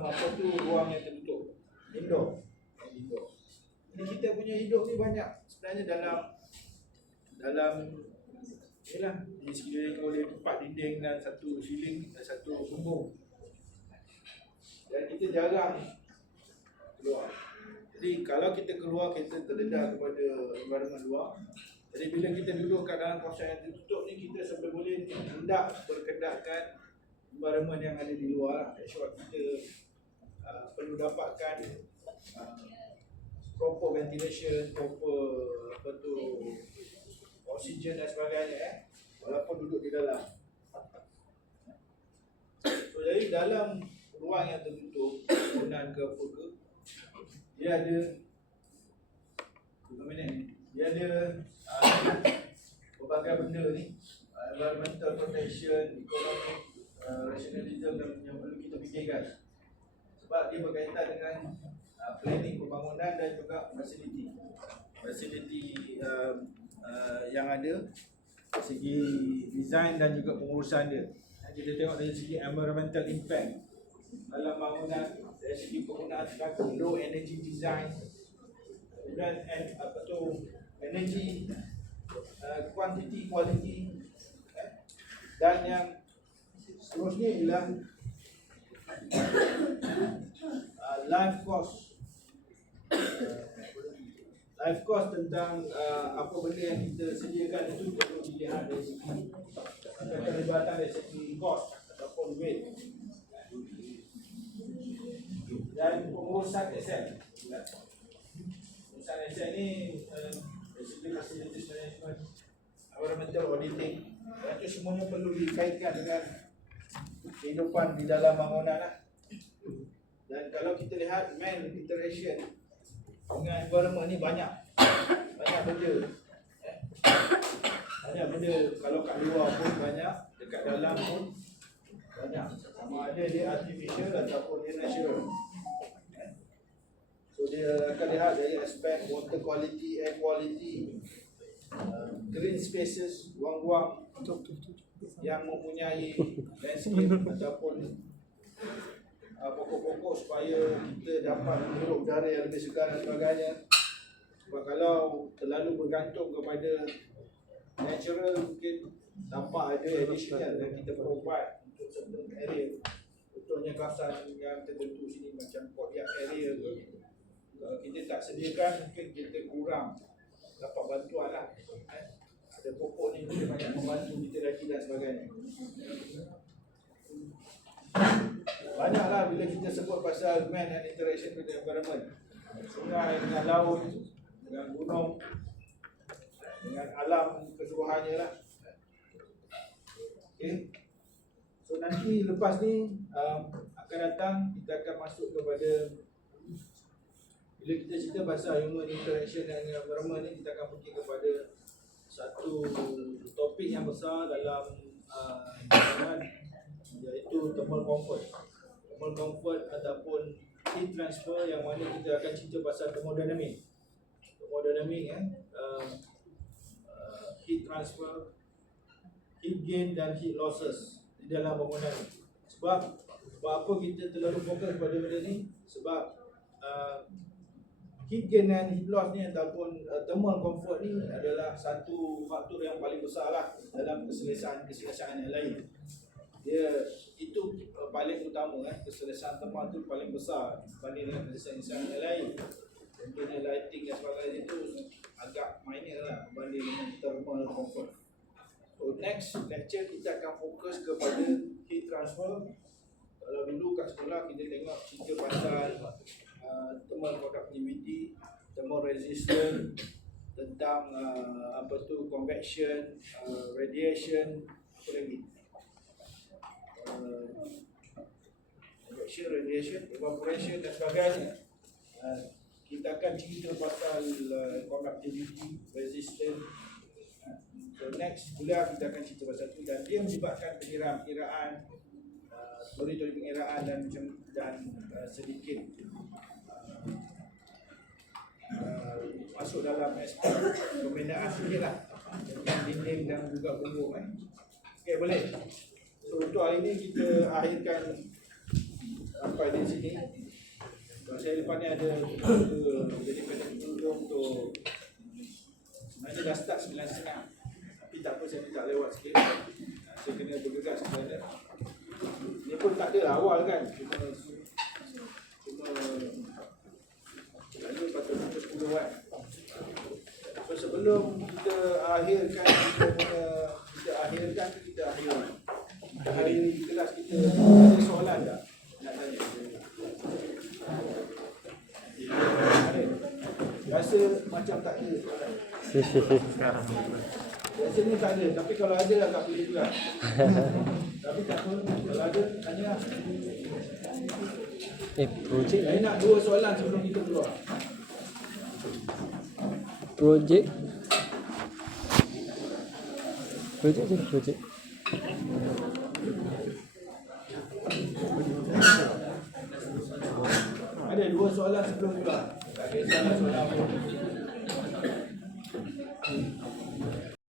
apa tu, ruang yang tertutup, indoor. Jadi kita punya hidup ni banyak sebenarnya dalam inilah, di sekeliling oleh 4 dinding dan 1 ceiling dan 1 bumbung. Dan kita jarang keluar. Jadi kalau kita keluar, kita terdedah kepada environment luar. Jadi bila kita duduk kat dalam kawasan yang tertutup ni, kita sebenarnya hendak berkedahkan environment yang ada di luar. That's why kita perlu dapatkan proper ventilation, proper oksigen dan sebagainya, walaupun duduk di dalam. So, jadi dalam ruang yang tertutup, bangunan ke apa ke, dia ada berbagai benda ni, environmental protection, economic rationalism yang perlu kita fikirkan. Sebab dia berkaitan dengan planning pembangunan dan juga facility yang ada, segi design dan juga pengurusan dia. Kita tengok dari segi environmental impact dalam bangunan, dari segi penggunaan tenaga, low energy design, dan energy quantity, quality, dan yang seterusnya ialah life cost tentang apa benda yang kita sediakan itu perlu dilihat dari segi keterlibatan dari segi cost ataupun duit, dan pengurusan aset. Pengurusan aset ni dari segi facilities management, environmental auditing, dan itu semuanya perlu dikaitkan dengan kehidupan di dalam bangunan lah. Dan kalau kita lihat man interaction dengan environment ni banyak benda. Banyak benda, kalau kat luar pun banyak, dekat dalam pun banyak. Sama ada dia artificial ataupun dia natural. So dia akan lihat dari aspek water quality, air quality, green spaces, ruang-ruang yang mempunyai landscape ataupun pokok-pokok supaya kita dapat menghirup udara yang lebih segar dan sebagainya. Sebab kalau terlalu bergantung kepada natural, mungkin tanpa ada additional dan kita provide untuk certain area. Contohnya kawasan yang tertentu sini macam courtyard area, kita tak sediakan, mungkin kita kurang dapat bantuan lah. Ada pokok ni kita banyak membantu kita lagi dan sebagainya. Banyaklah bila kita sebut pasal man and interaction with the environment. Sungai dengan laut, dengan gunung, dengan alam keseluruhannya lah. Okay. So nanti lepas ni akan datang, kita akan masuk kepada, bila kita cerita pasal human interaction dan environment ni, kita akan pergi kepada satu topik yang besar dalam iaitu thermal comfort. Thermal comfort ataupun heat transfer, yang mana kita akan cerita pasal thermodynamic. Thermodynamic heat transfer, heat gain dan heat losses di dalam bangunan. Sebab apa kita terlalu fokus pada benda ni? Sebab heat gain dan heat loss ni ataupun thermal comfort ni adalah satu faktor yang paling besar lah dalam keselesaan yang lain. Dia itu paling utama, keselesaan thermal tu paling besar berbanding dengan keselesaan yang lain. Contohnya lighting dan sebagainya itu agak minor lah berbanding dengan thermal comfort. So next lecture kita akan fokus kepada heat transfer. Kalau dulu kat sekolah kita tengok cerita pasal thermal conductivity, thermal resistance, tentang convection, radiation, apa lagi? Convection, radiation, evaporation dan sebagainya. Kita akan cerita pasal conductivity, resistance. So next kuliah kita akan cerita pasal itu, dan dia melibatkan pengiraan, teori-teori pengiraan dan sedikit masuk dalam aspek pembinaan sikit lah tentang dinding dan juga punggung. Okay, boleh? So untuk hari ni kita akhirkan sampai di sini. Saya depan ni ada jadi pendek dulu untuk sebenarnya dah start 9.30, tapi tak apa, saya tak lewat sikit. Saya kena bergegas sebenarnya. Ni pun tak ada awal kan, cuma lalu patut pukul 10 kan. So sebelum kita akhirkan kita akhiri kelas kita, ada soalan tak nak tanya? Rasa macam tak ada soalan. Rasanya tak ada, tapi kalau ada agak boleh juga. Tapi tak apa, kalau ada tanya lah. Projek Saya nak 2 soalan sebelum kita keluar. Projek Ada 2 soalan sebelum keluar. Tak kisahlah soalan apa.